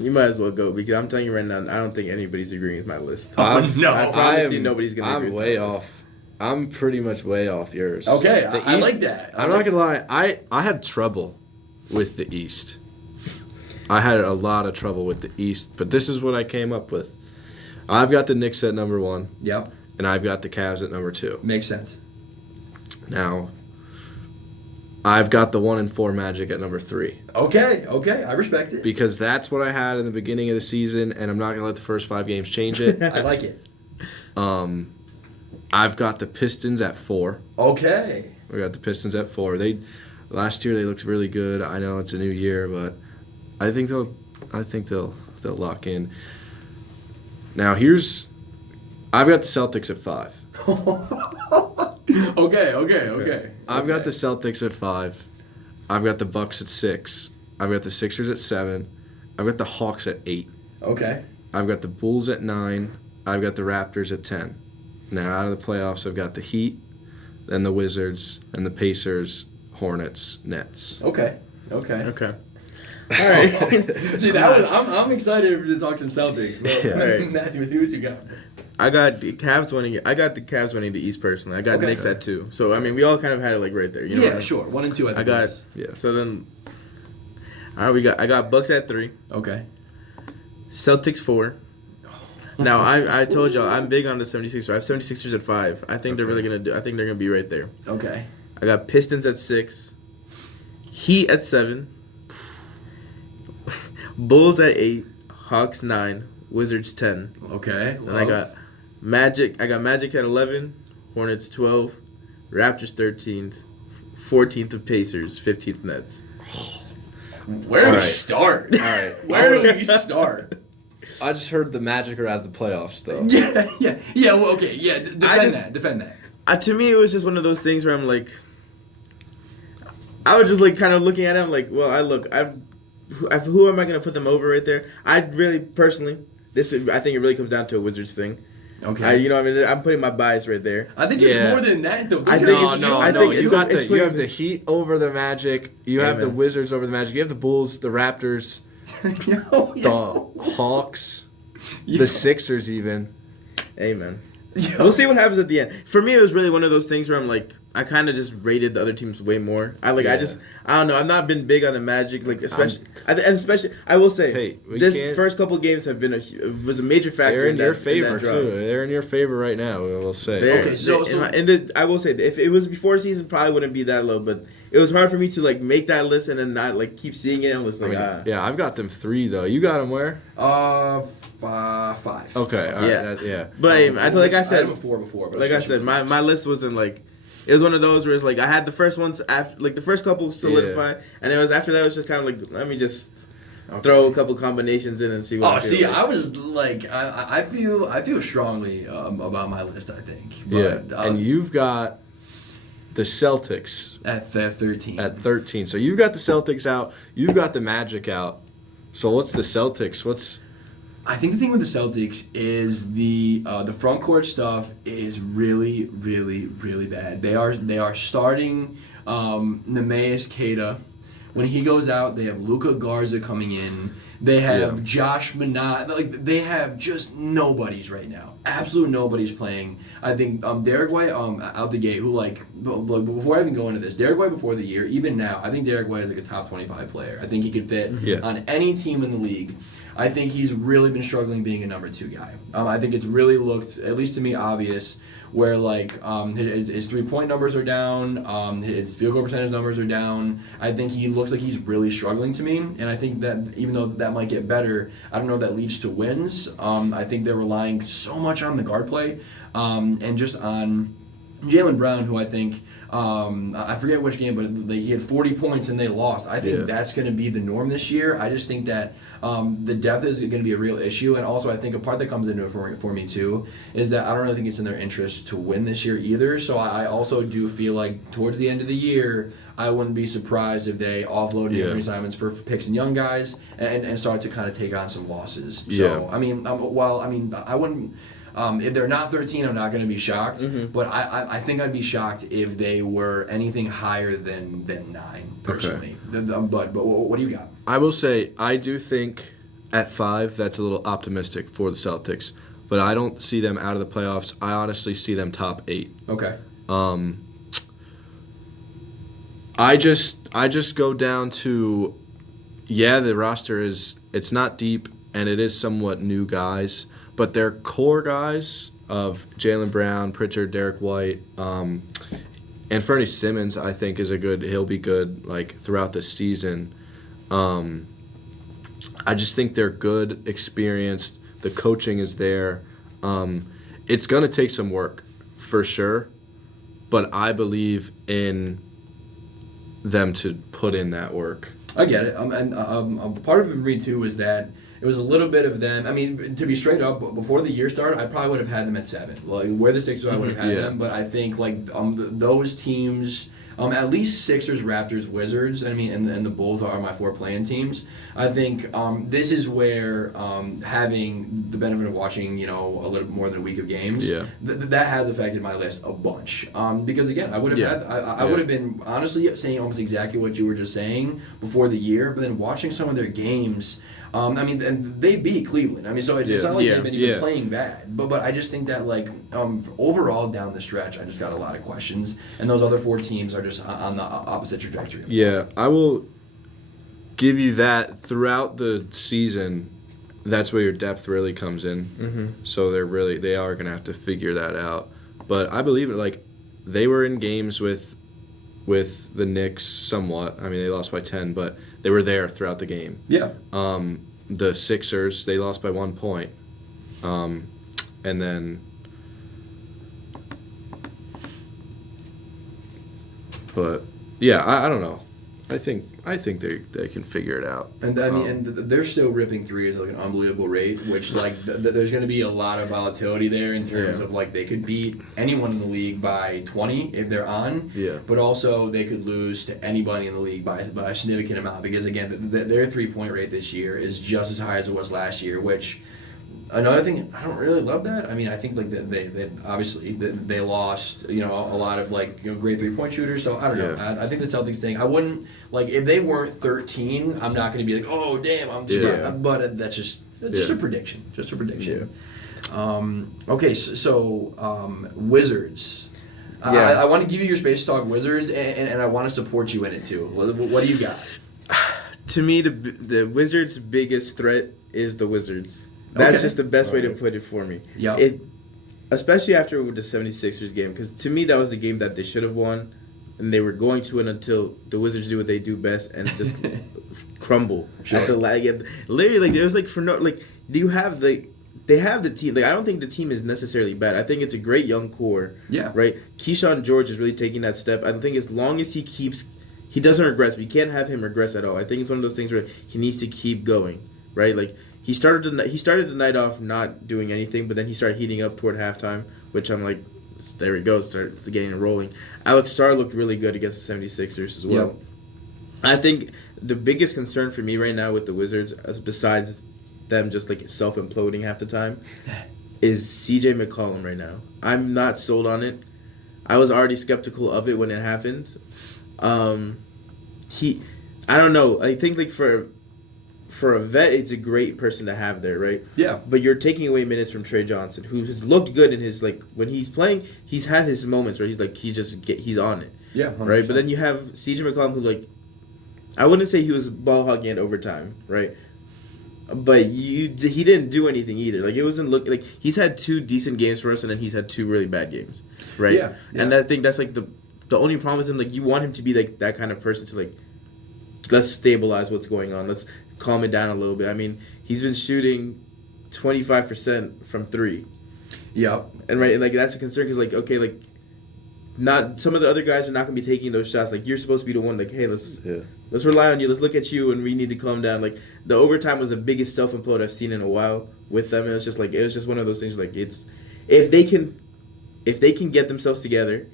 You might as well go because I'm telling you right now, I don't think anybody's agreeing with my list. No. I promise you nobody's going to agree with I'm way my off. List. I'm pretty much way off yours. Okay, I like that. I'm not going to lie. I had trouble with the East. I had a lot of trouble with the East, but this is what I came up with. I've got the Knicks at number 1. Yep. And I've got the Cavs at number 2. Makes sense. Now, I've got the 1 and 4 Magic at number 3. Okay, I respect it. Because that's what I had in the beginning of the season, and I'm not going to let the first 5 games change it. I like it. I've got the Pistons at 4. Okay. We got the Pistons at 4. Last year they looked really good. I know it's a new year, but I think they'll lock in. Now I've got the Celtics at 5. Okay. I've got the Celtics at 5. I've got the Bucks at 6. I've got the Sixers at 7. I've got the Hawks at 8. Okay. I've got the Bulls at 9. I've got the Raptors at 10. Now, out of the playoffs, I've got the Heat, then the Wizards, and the Pacers, Hornets, Nets. Okay. All right. See, I'm excited to talk some Celtics. But Yeah. All right. Matthew, see what you got. I got the Cavs winning. I got the Cavs winning the East personally. I got Okay. Knicks at 2. So I mean, we all kind of had it like right there. You know what I Yeah, mean? sure. 1 and 2. I got. Yeah. So then, all right, I got Bucks at 3. Okay. Celtics 4. Now I told y'all I'm big on the 76ers. I have 76ers at 5. I think they're really gonna do. I think they're gonna be right there. Okay. I got Pistons at 6. Heat at 7. Bulls at 8. Hawks 9. Wizards 10. Okay. And I got Magic. I got Magic at 11. Hornets 12. Raptors 13th. 14th of Pacers. 15th Nets. Where do we Alright. start? All right. Where do we start? I just heard the Magic are out of the playoffs, though. Yeah. Well, okay. Yeah. Defend that. To me, it was just one of those things where I'm like, I was just like kind of looking at it. I'm like, well, who am I gonna put them over right there? I really personally, I think it really comes down to a Wizards thing. Okay. You know, what I mean, I'm putting my bias right there. I think Yeah. it's more than that, though. I think No, it's- no, I no. think You it's- you have the Heat over the Magic. You have the Amen. Wizards over the Magic. You have the Bulls, the Raptors, the Hawks, the Sixers even. Amen. We'll see what happens at the end. For me, it was really one of those things where I'm like, I kind of just rated the other teams way more. I don't know. I've not been big on the Magic, like especially. I will say, Hey, we this can't- first couple games have been was a major factor. They're in your that favor draw. too. They're in your favor right now. We'll say. Okay, so- I will say, if it was before season, probably wouldn't be that low. But it was hard for me to like make that list and then not like keep seeing it. I was like, Yeah, I've got them 3 though. You got them where? 5. Okay. All right, Yeah. yeah. But like I I said, had him a 4 before. But like I said, my list wasn't like. It was one of those where it's like I had the first ones after, like the first couple solidified, and it was after that it was just kind of like let me just throw a couple combinations in and see what. Oh, I feel see, like. I was like, I feel strongly about my list. I think. Yeah. But, And you've got the Celtics at 13. at 13. So you've got the Celtics out. You've got the Magic out. So what's the Celtics? I think the thing with the Celtics is the front court stuff is really, really, really bad. They are starting Nemeas Keita. When he goes out, they have Luka Garza coming in. They have Josh Minot. Like they have just nobodies right now. Absolute nobodies playing. I think Derek White out the gate. Who before I even go into this, Derek White before the year, even now, I think Derek White is like a top 25 player. I think he could fit on any team in the league. I think he's really been struggling being a number 2 guy. I think it's really looked, at least to me, obvious where like his 3-point numbers are down, his field goal percentage numbers are down. I think he looks like he's really struggling to me, and I think that even though that might get better, I don't know if that leads to wins. I think they're relying so much on the guard play, and just on Jaylen Brown, who I think, I forget which game, but he had 40 points and they lost. I think that's going to be the norm this year. I just think that the depth is going to be a real issue. And also I think a part that comes into it for me too is that I don't really think it's in their interest to win this year either. So I also do feel like towards the end of the year, I wouldn't be surprised if they offloaded Anthony Simons for picks and young guys and start to kind of take on some losses. So, I mean, I wouldn't... if they're not 13, I'm not going to be shocked. Mm-hmm. But I think I'd be shocked if they were anything higher than 9, personally. Okay. But what do you got? I will say, I do think at 5, that's a little optimistic for the Celtics. But I don't see them out of the playoffs. I honestly see them top 8. Okay. I just go down to, the roster it's not deep, and it is somewhat new guys. But their core guys of Jaylen Brown, Pritchard, Derek White, and Fernie Simmons, I think he'll be good like throughout the season. I just think they're good, experienced. The coaching is there. It's gonna take some work, for sure, but I believe in them to put in that work. I get it. And part of it for me too is that it was a little bit of them. I mean, to be straight up, before the year started, I probably would have had them at 7. Like where the Sixers, I would have had them. But I think like those teams, at least Sixers, Raptors, Wizards. I mean, and the Bulls are my 4 playing teams. I think this is where having the benefit of watching, a little bit more than a week of games, that has affected my list a bunch. Because again, I would have I would have been honestly saying almost exactly what you were just saying before the year, but then watching some of their games. I mean, and they beat Cleveland. I mean, so it's not like they've been even playing bad. But I just think that, like, overall down the stretch, I just got a lot of questions. And those other 4 teams are just on the opposite trajectory. Yeah, I will give you that throughout the season. That's where your depth really comes in. Mm-hmm. So they are going to have to figure that out. But I believe it. Like, they were in games with the Knicks somewhat. I mean, they lost by 10, but they were there throughout the game. Yeah. The Sixers, they lost by 1 point. And then... But, yeah, I don't know. I think they can figure it out. And I mean, and they're still ripping threes at like an unbelievable rate, which like there's going to be a lot of volatility there in terms of like they could beat anyone in the league by 20 if they're on. Yeah. But also they could lose to anybody in the league by a significant amount because again their 3-point rate this year is just as high as it was last year, which. Another thing, I don't really love that. I mean, I think like they obviously they lost, a lot of like great 3-point shooters. So I don't know. I think the Celtics thing. I wouldn't like if they weren't 13. I'm not going to be like, oh damn, I'm smart. But that's just a prediction. Just a prediction. Yeah. Okay, so Wizards. I want to give you your space to talk Wizards, and I want to support you in it too. What do you got? To me, the Wizards' biggest threat is the Wizards. That's just the best way to put it for me. Yeah. Especially after the 76ers game, because to me that was the game that they should have won, and they were going to win until the Wizards do what they do best and just crumble. Sure. At the literally, like it was like for no like they have the team. Like I don't think the team is necessarily bad. I think it's a great young core. Yeah. Right. Keyshawn George is really taking that step. I think as long as he doesn't regress. We can't have him regress at all. I think it's one of those things where he needs to keep going. Right. Like. He started the night off not doing anything, but then he started heating up toward halftime, which I'm like, there we go, starts getting it rolling. Alex Starr looked really good against the 76ers as well. Yep. I think the biggest concern for me right now with the Wizards, besides them just like self-imploding half the time, is CJ McCollum right now. I'm not sold on it. I was already skeptical of it when it happened. I don't know. I think like for a vet, it's a great person to have there, right? Yeah. But you're taking away minutes from Trey Johnson, who has looked good in his like when he's playing. He's had his moments where he's on it. Yeah. 100%. Right. But then you have CJ McCollum, who like, I wouldn't say he was ball hogging at overtime, right? But he didn't do anything either. Like it wasn't look like he's had 2 decent games for us, and then he's had 2 really bad games, right? Yeah. And I think that's like the only problem is him. Like you want him to be like that kind of person to like, let's stabilize what's going on. Let's calm it down a little bit. I mean, he's been shooting 25% from 3. Yep. And like that's a concern because like okay, like not some of the other guys are not gonna be taking those shots. Like you're supposed to be the one. Like hey, let's rely on you. Let's look at you, and we need to calm down. Like the overtime was the biggest self-implode I've seen in a while with them. And it was just one of those things. Like it's if they can get themselves together,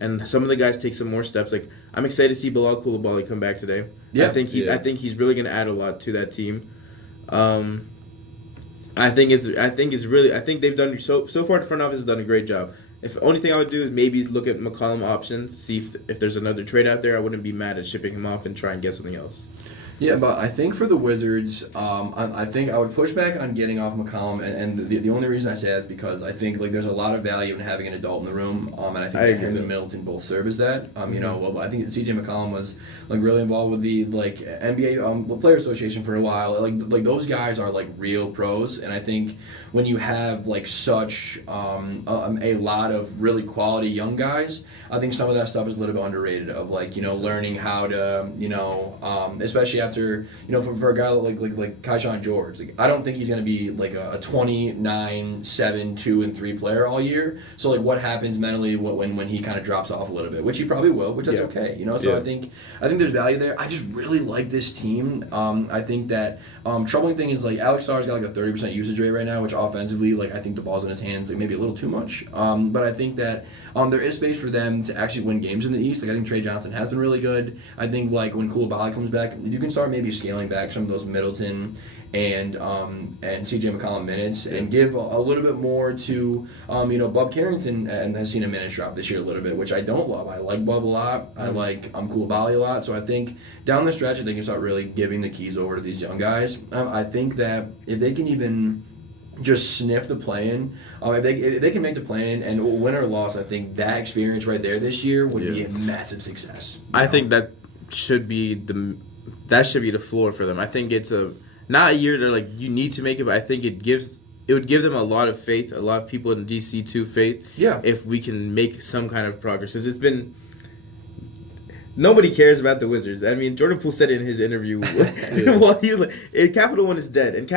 and some of the guys take some more steps. Like I'm excited to see Bilal Coulibaly come back today. Yeah, I think he's really going to add a lot to that team. I think they've done so far. The front office has done a great job. If only thing I would do is maybe look at McCollum options, see if there's another trade out there. I wouldn't be mad at shipping him off and try and get something else. Yeah, but I think for the Wizards, I think I would push back on getting off McCollum, and the only reason I say that is because I think like there's a lot of value in having an adult in the room, and I think him and Middleton both serve as that. I think CJ McCollum was like really involved with the like NBA Player Association for a while. Like those guys are like real pros, and I think when you have like such a lot of really quality young guys, I think some of that stuff is a little bit underrated. Of like learning how to especially after, for a guy like Kaishan George, like I don't think he's going to be like a 29, 7, 2, and 3 player all year. So like what happens mentally when he kind of drops off a little bit, which he probably will, which that's okay. So I think there's value there. I just really like this team. I think that troubling thing is like Alex Sarr's got like a 30% usage rate right now, which offensively, like I think the ball's in his hands like maybe a little too much. But I think that there is space for them to actually win games in the East. Like I think Trey Johnson has been really good. I think like when Koulibaly comes back, you can start maybe scaling back some of those Middleton and CJ McCollum minutes and give a little bit more to Bub Carrington, and has seen a minutes drop this year a little bit, which I don't love. I like Bub a lot. I like Koulibaly a lot. So I think down the stretch, they can start really giving the keys over to these young guys. I think that if they can even just sniff the play-in, if they can make the play-in and win or loss, I think that experience right there this year would be a massive success. I think that should be the floor for them. I think it's not a year they're like you need to make it, but I think it would give them a lot of faith, a lot of people in DC too faith. Yeah. If we can make some kind of progress, because it's been nobody cares about the Wizards. I mean, Jordan Poole said it in his interview. Well, he was like, Capital One is dead,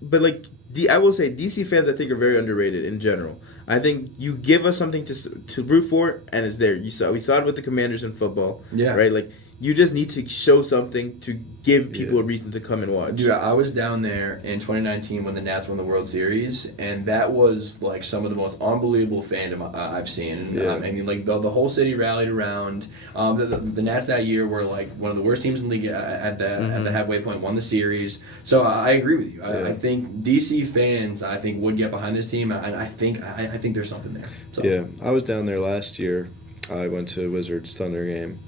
but like I will say DC fans I think are very underrated in general. I think you give us something to root for, and it's there. We saw it with the Commanders in football. Yeah. Right. Like. You just need to show something to give people a reason to come and watch. Dude, I was down there in 2019 when the Nats won the World Series, and that was like some of the most unbelievable fandom I've seen. Yeah. I mean, like the whole city rallied around. The Nats that year were like one of the worst teams in the league at the halfway point, won the series. So I agree with you. I think DC fans, would get behind this team, and I think there's something there. So. Yeah, I was down there last year. I went to Wizards Thunder game.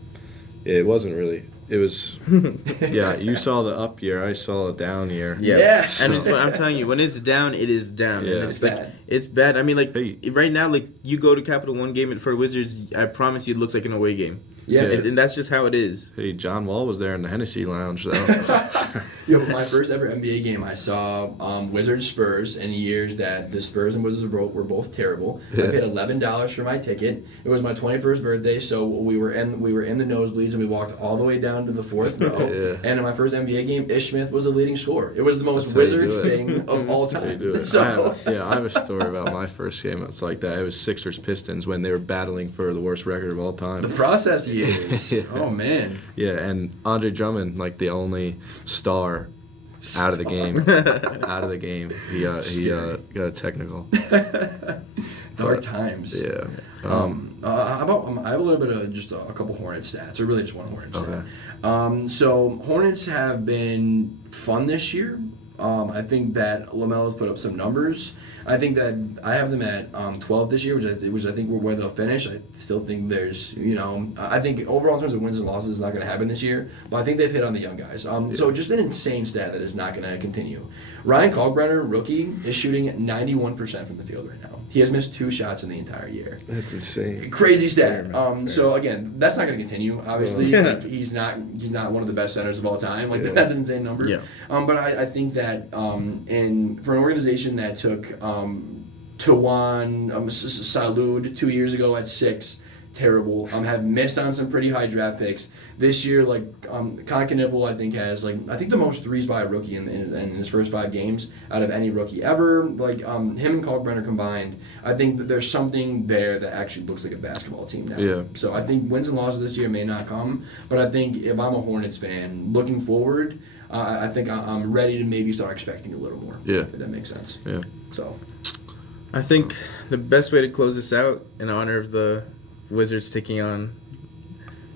It wasn't really. It was, you saw the up year. I saw a down year. Yeah. Yes. And I'm telling you, when it's down, it is down. Yeah. And it's bad. Like, it's bad. I mean, like, right now, like, you go to Capital One game for Wizards, I promise you it looks like an away game. Yeah. And that's just how it is. Hey, John Wall was there in the Hennessy Lounge, though. My first ever NBA game, I saw Wizards Spurs in years that the Spurs and Wizards were both terrible. Yeah. I paid $11 for my ticket. It was my 21st birthday, so we were in the nosebleeds, and we walked all the way down to the fourth row. Yeah. And in my first NBA game, Ish Smith was the leading scorer. It was the most Wizards thing of all time. I have a story about my first game. It's like that. It was Sixers Pistons when they were battling for the worst record of all time. The process years. Oh man. Yeah, and Andre Drummond, like the only star out of the game. He got a technical. Dark times. Yeah. I have a little bit of just a couple Hornets stats, or really just one Hornets stat. So Hornets have been fun this year. I think that LaMelo's put up some numbers. I think that I have them at 12 this year, which I think we're where they'll finish. I still think there's, I think overall in terms of wins and losses, it's not going to happen this year. But I think they've hit on the young guys. So just an insane stat that is not going to continue. Ryan Kalkbrenner, rookie, is shooting 91% from the field right now. He has missed 2 shots in the entire year. That's insane. Crazy stat. So again, that's not going to continue. Obviously, he's not one of the best centers of all time. Like that's an insane number. Yeah. But I think that for an organization that took Tawan Salud 2 years ago at 6. Terrible. Have missed on some pretty high draft picks this year. Like Concanibal, I think has I think the most threes by a rookie in his first 5 games out of any rookie ever. Like him and Kalkbrenner combined, I think that there's something there that actually looks like a basketball team now. Yeah. So I think wins and losses this year may not come, but I think if I'm a Hornets fan looking forward, I think I'm ready to maybe start expecting a little more. Yeah. If that makes sense. Yeah. So I think the best way to close this out in honor of the Wizards taking on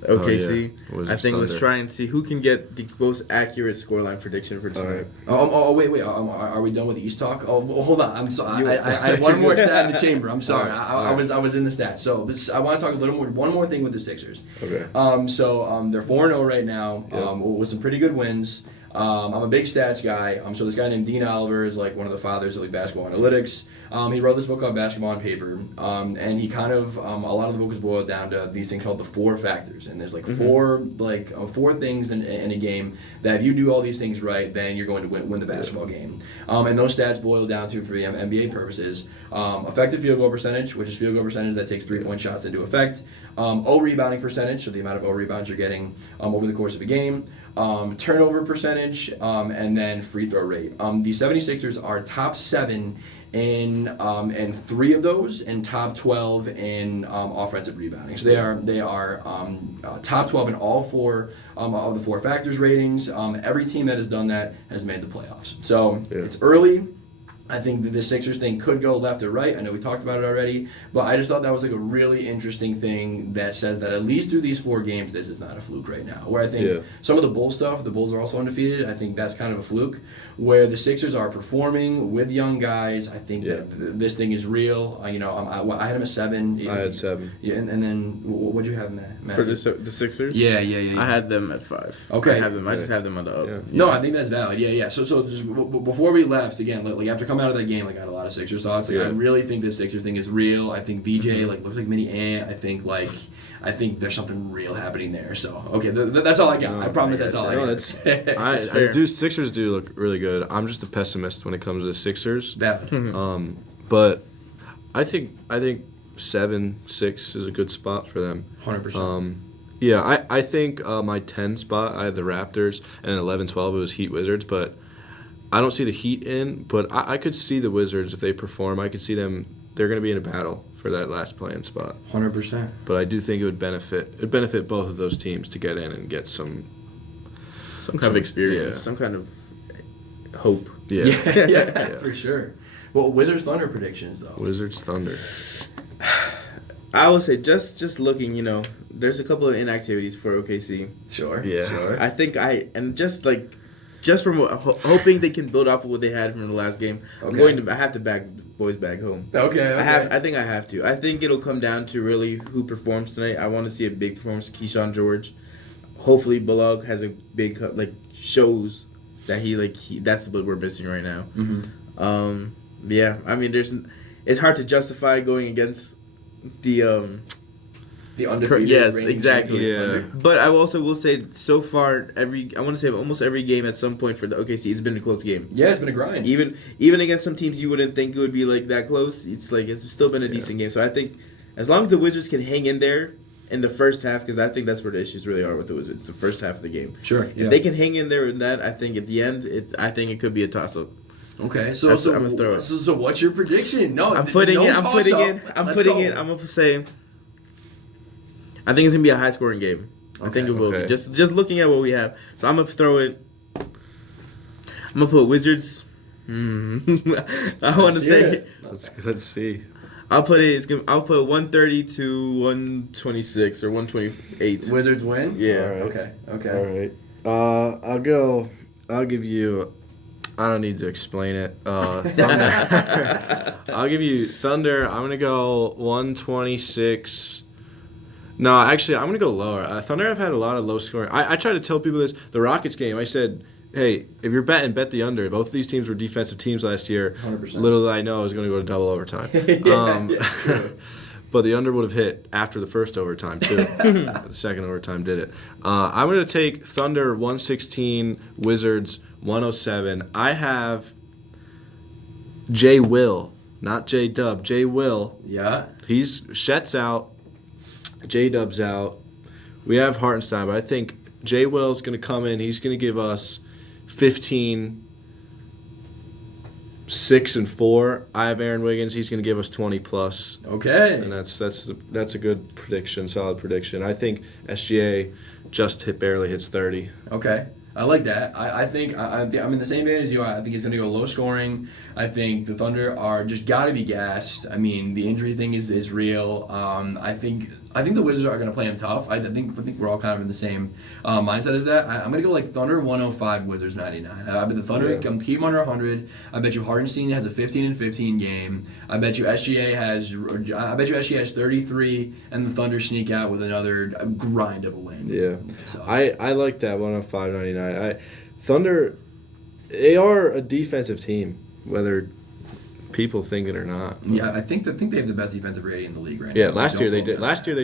OKC. I think let's try and see who can get the most accurate scoreline prediction for tonight. Wait. Are we done with East talk? Oh, hold on. I'm sorry. I had one more stat in the chamber. I'm sorry. I was in the stat. So I want to talk a little more. One more thing with the Sixers. Okay. They're 4-0 right now. With some pretty good wins. I'm a big stats guy. So this guy named Dean Oliver is like one of the fathers of basketball analytics. He wrote this book called Basketball on Paper, and he kind of a lot of the book is boiled down to these things called the 4 factors, and there's four things in a game that if you do all these things right, then you're going to win the basketball game. And those stats boil down to, for the NBA purposes, effective field goal percentage, which is field goal percentage that takes 3-point shots into effect. O rebounding percentage, so the amount of O rebounds you're getting over the course of a game, turnover percentage, and then free throw rate. The 76ers are top 7 in 3 of those, and top 12 in offensive rebounding. So they are top 12 in all 4 of the 4 factors ratings. Every team that has done that has made the playoffs. So it's early. I think that the Sixers thing could go left or right. I know we talked about it already, but I just thought that was like a really interesting thing that says that at least through these 4 games, this is not a fluke right now. Where I think some of the Bulls stuff, the Bulls are also undefeated. I think that's kind of a fluke. Where the Sixers are performing with young guys, I think that this thing is real. I had him at 7. I had 7. Yeah, and then what'd you have, Matt? For the Sixers? Yeah. I had them at 5. Okay. I just have them on the up. Yeah. No, I think that's valid. Yeah. So just before we left, again, like after coming out of that game, like I had a lot of Sixers thoughts. Like I really think this Sixers thing is real. I think VJ looks like mini Ant. I think there's something real happening there. So okay, that's all I got. I promise that's all I got. Sixers do look really good. I'm just a pessimist when it comes to the Sixers. Valid. But I think 7-6 is a good spot for them. 100%. Yeah, I think my 10 spot, I had the Raptors, and 11-12 it was Heat Wizards, but I don't see the Heat in, but I could see the Wizards if they perform. I could see them, they're going to be in a battle for that last play-in spot. 100%. But I do think it'd benefit both of those teams to get in and get some kind of experience, some kind of hope. Yeah, for sure. Well, Wizards Thunder predictions though. Wizards Thunder. I would say just looking, there's a couple of inactivities for OKC. Sure. Yeah. Sure. I think just from hoping they can build off of what they had from the last game. Okay. I have to back boys back home. Okay. I think I have to. I think it'll come down to really who performs tonight. I want to see a big performance. Keyshawn George. Hopefully, Bullock has a big shows that he that's what we're missing right now. Mm-hmm. Yeah. I mean, it's hard to justify going against the undefeated. Yes, reigning exactly. champion Yeah. Thunder. But I also will say so far I want to say almost every game at some point for the OKC it's been a close game. Yeah, it's been a grind. Even against some teams you wouldn't think it would be that close, it's still been a decent game. So I think as long as the Wizards can hang in there in the first half, because I think that's where the issues really are with the Wizards, the first half of the game. Sure. If they can hang in there in that, I think at the end I think it could be a toss up. Okay, so I'm gonna throw it. So what's your prediction? No, I'm putting no it. toss-up. I'm Let's putting go. it. I'm gonna say. I think it's gonna be a high scoring game. I think it will be. Just looking at what we have. So I'm gonna throw it. I'm gonna put Wizards. I want to say. Let's see. I'll put it. I'll put 130 to 126 or 128. Wizards win? Yeah. All right. Okay. All right. I'll give you. I don't need to explain it. Thunder. I'll give you Thunder. I'm gonna go 126. No, actually, I'm gonna go lower. Thunder have had a lot of low scoring. I try to tell people this. The Rockets game, I said, hey, if you're betting, bet the under. Both of these teams were defensive teams last year. 100%. Little did I know I was gonna go to double overtime. But the under would have hit after the first overtime too. The second overtime did it. I'm gonna take Thunder 116, Wizards 107. I have J. Will, not J. Dub. J. Will. Yeah. Shet's out. J. Dub's out. We have Hartenstein, but I think J. Will's going to come in. He's going to give us 15, 6 and 4. I have Aaron Wiggins. He's going to give us 20 plus. Okay. And that's a good prediction, solid prediction. I think SGA barely hits 30. Okay. I like that. I think I'm in the same vein as you. I think it's going to go low scoring. I think the Thunder are just got to be gassed. I mean, the injury thing is real. I think the Wizards are going to play them tough. I think we're all kind of in the same mindset as that. I'm going to go Thunder 105, Wizards 99. I bet the Thunder keep them under 100. I bet you Hardenstein has a 15-15 game. I bet you SGA has 33, and the Thunder sneak out with another grind of a win. Yeah, so. I like that 105-99. Thunder, they are a defensive team, whether people think it or not. Yeah, I think they have the best defensive rating in the league right now. Yeah, last year they did. Last year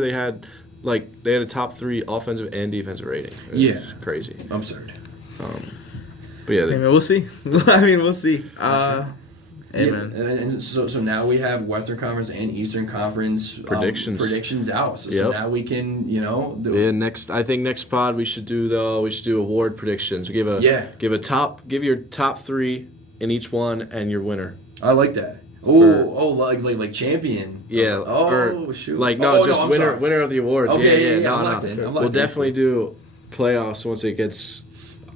they had a top 3 offensive and defensive rating. It was crazy. Absurd. But yeah, we'll see. We'll see. Amen. And so now we have Western Conference and Eastern Conference predictions out. So now we can, I think next pod we should do award predictions. Give your top 3 in each one and your winner. I like that. Like champion. Yeah. Shoot. Winner of the awards. Okay, yeah. No. We'll definitely do playoffs once it gets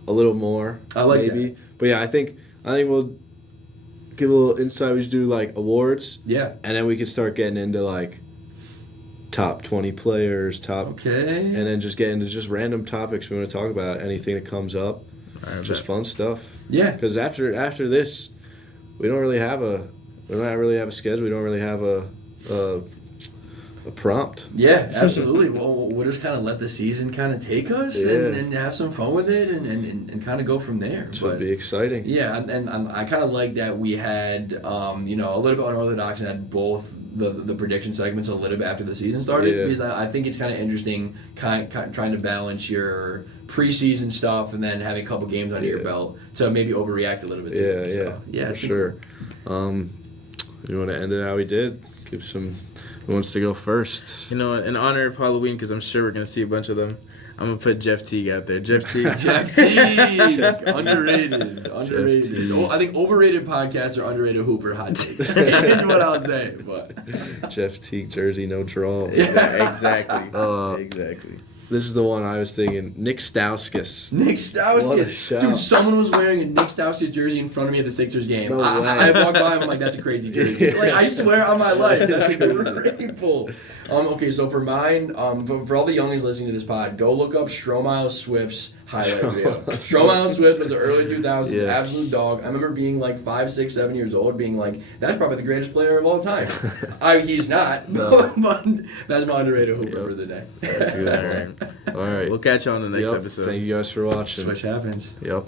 a little more. I like maybe. that. But yeah, I think we'll give a little insight. We should do like awards. Yeah. And then we can start getting into like top 20 players, Okay. And then just get into just random topics we want to talk about, anything that comes up. Just fun stuff. Yeah. Because after this, we don't really have a schedule. We don't really have a prompt. Yeah, absolutely. Well, we'll just kind of let the season kind of take us and have some fun with it and kind of go from there. It would be exciting. Yeah, and I kind of like that we had, a little bit unorthodox and had both the prediction segments a little bit after the season started. Yeah. Because I think it's kind of interesting trying to balance your preseason stuff and then having a couple games under your belt to maybe overreact a little bit too. For sure. You want to end it how we did? Who wants to go first? In honor of Halloween, because I'm sure we're going to see a bunch of them, I'm going to put Jeff Teague out there. Jeff Teague. Underrated. I think overrated podcasts are underrated Hooper hot take. Is what I'll say. But Jeff Teague jersey, no draws. Yeah, exactly. Exactly. This is the one I was thinking. Nick Stauskas. What a shout. Dude, someone was wearing a Nick Stauskas jersey in front of me at the Sixers game. No I walked by him, I'm like, that's a crazy jersey. Like, I swear on my life, that's grateful. Okay, so for mine, for all the younglings listening to this pod, go look up Stromile Swift's highlight video. Stromile Swift was an early 2000s absolute dog. I remember being like 5, 6, 7 years old, being like, that's probably the greatest player of all time. He's not, but that's my underrated Hooper for the day. That's good. All right. We'll catch you on the next episode. Thank you guys for watching. Swish Happens. Yep.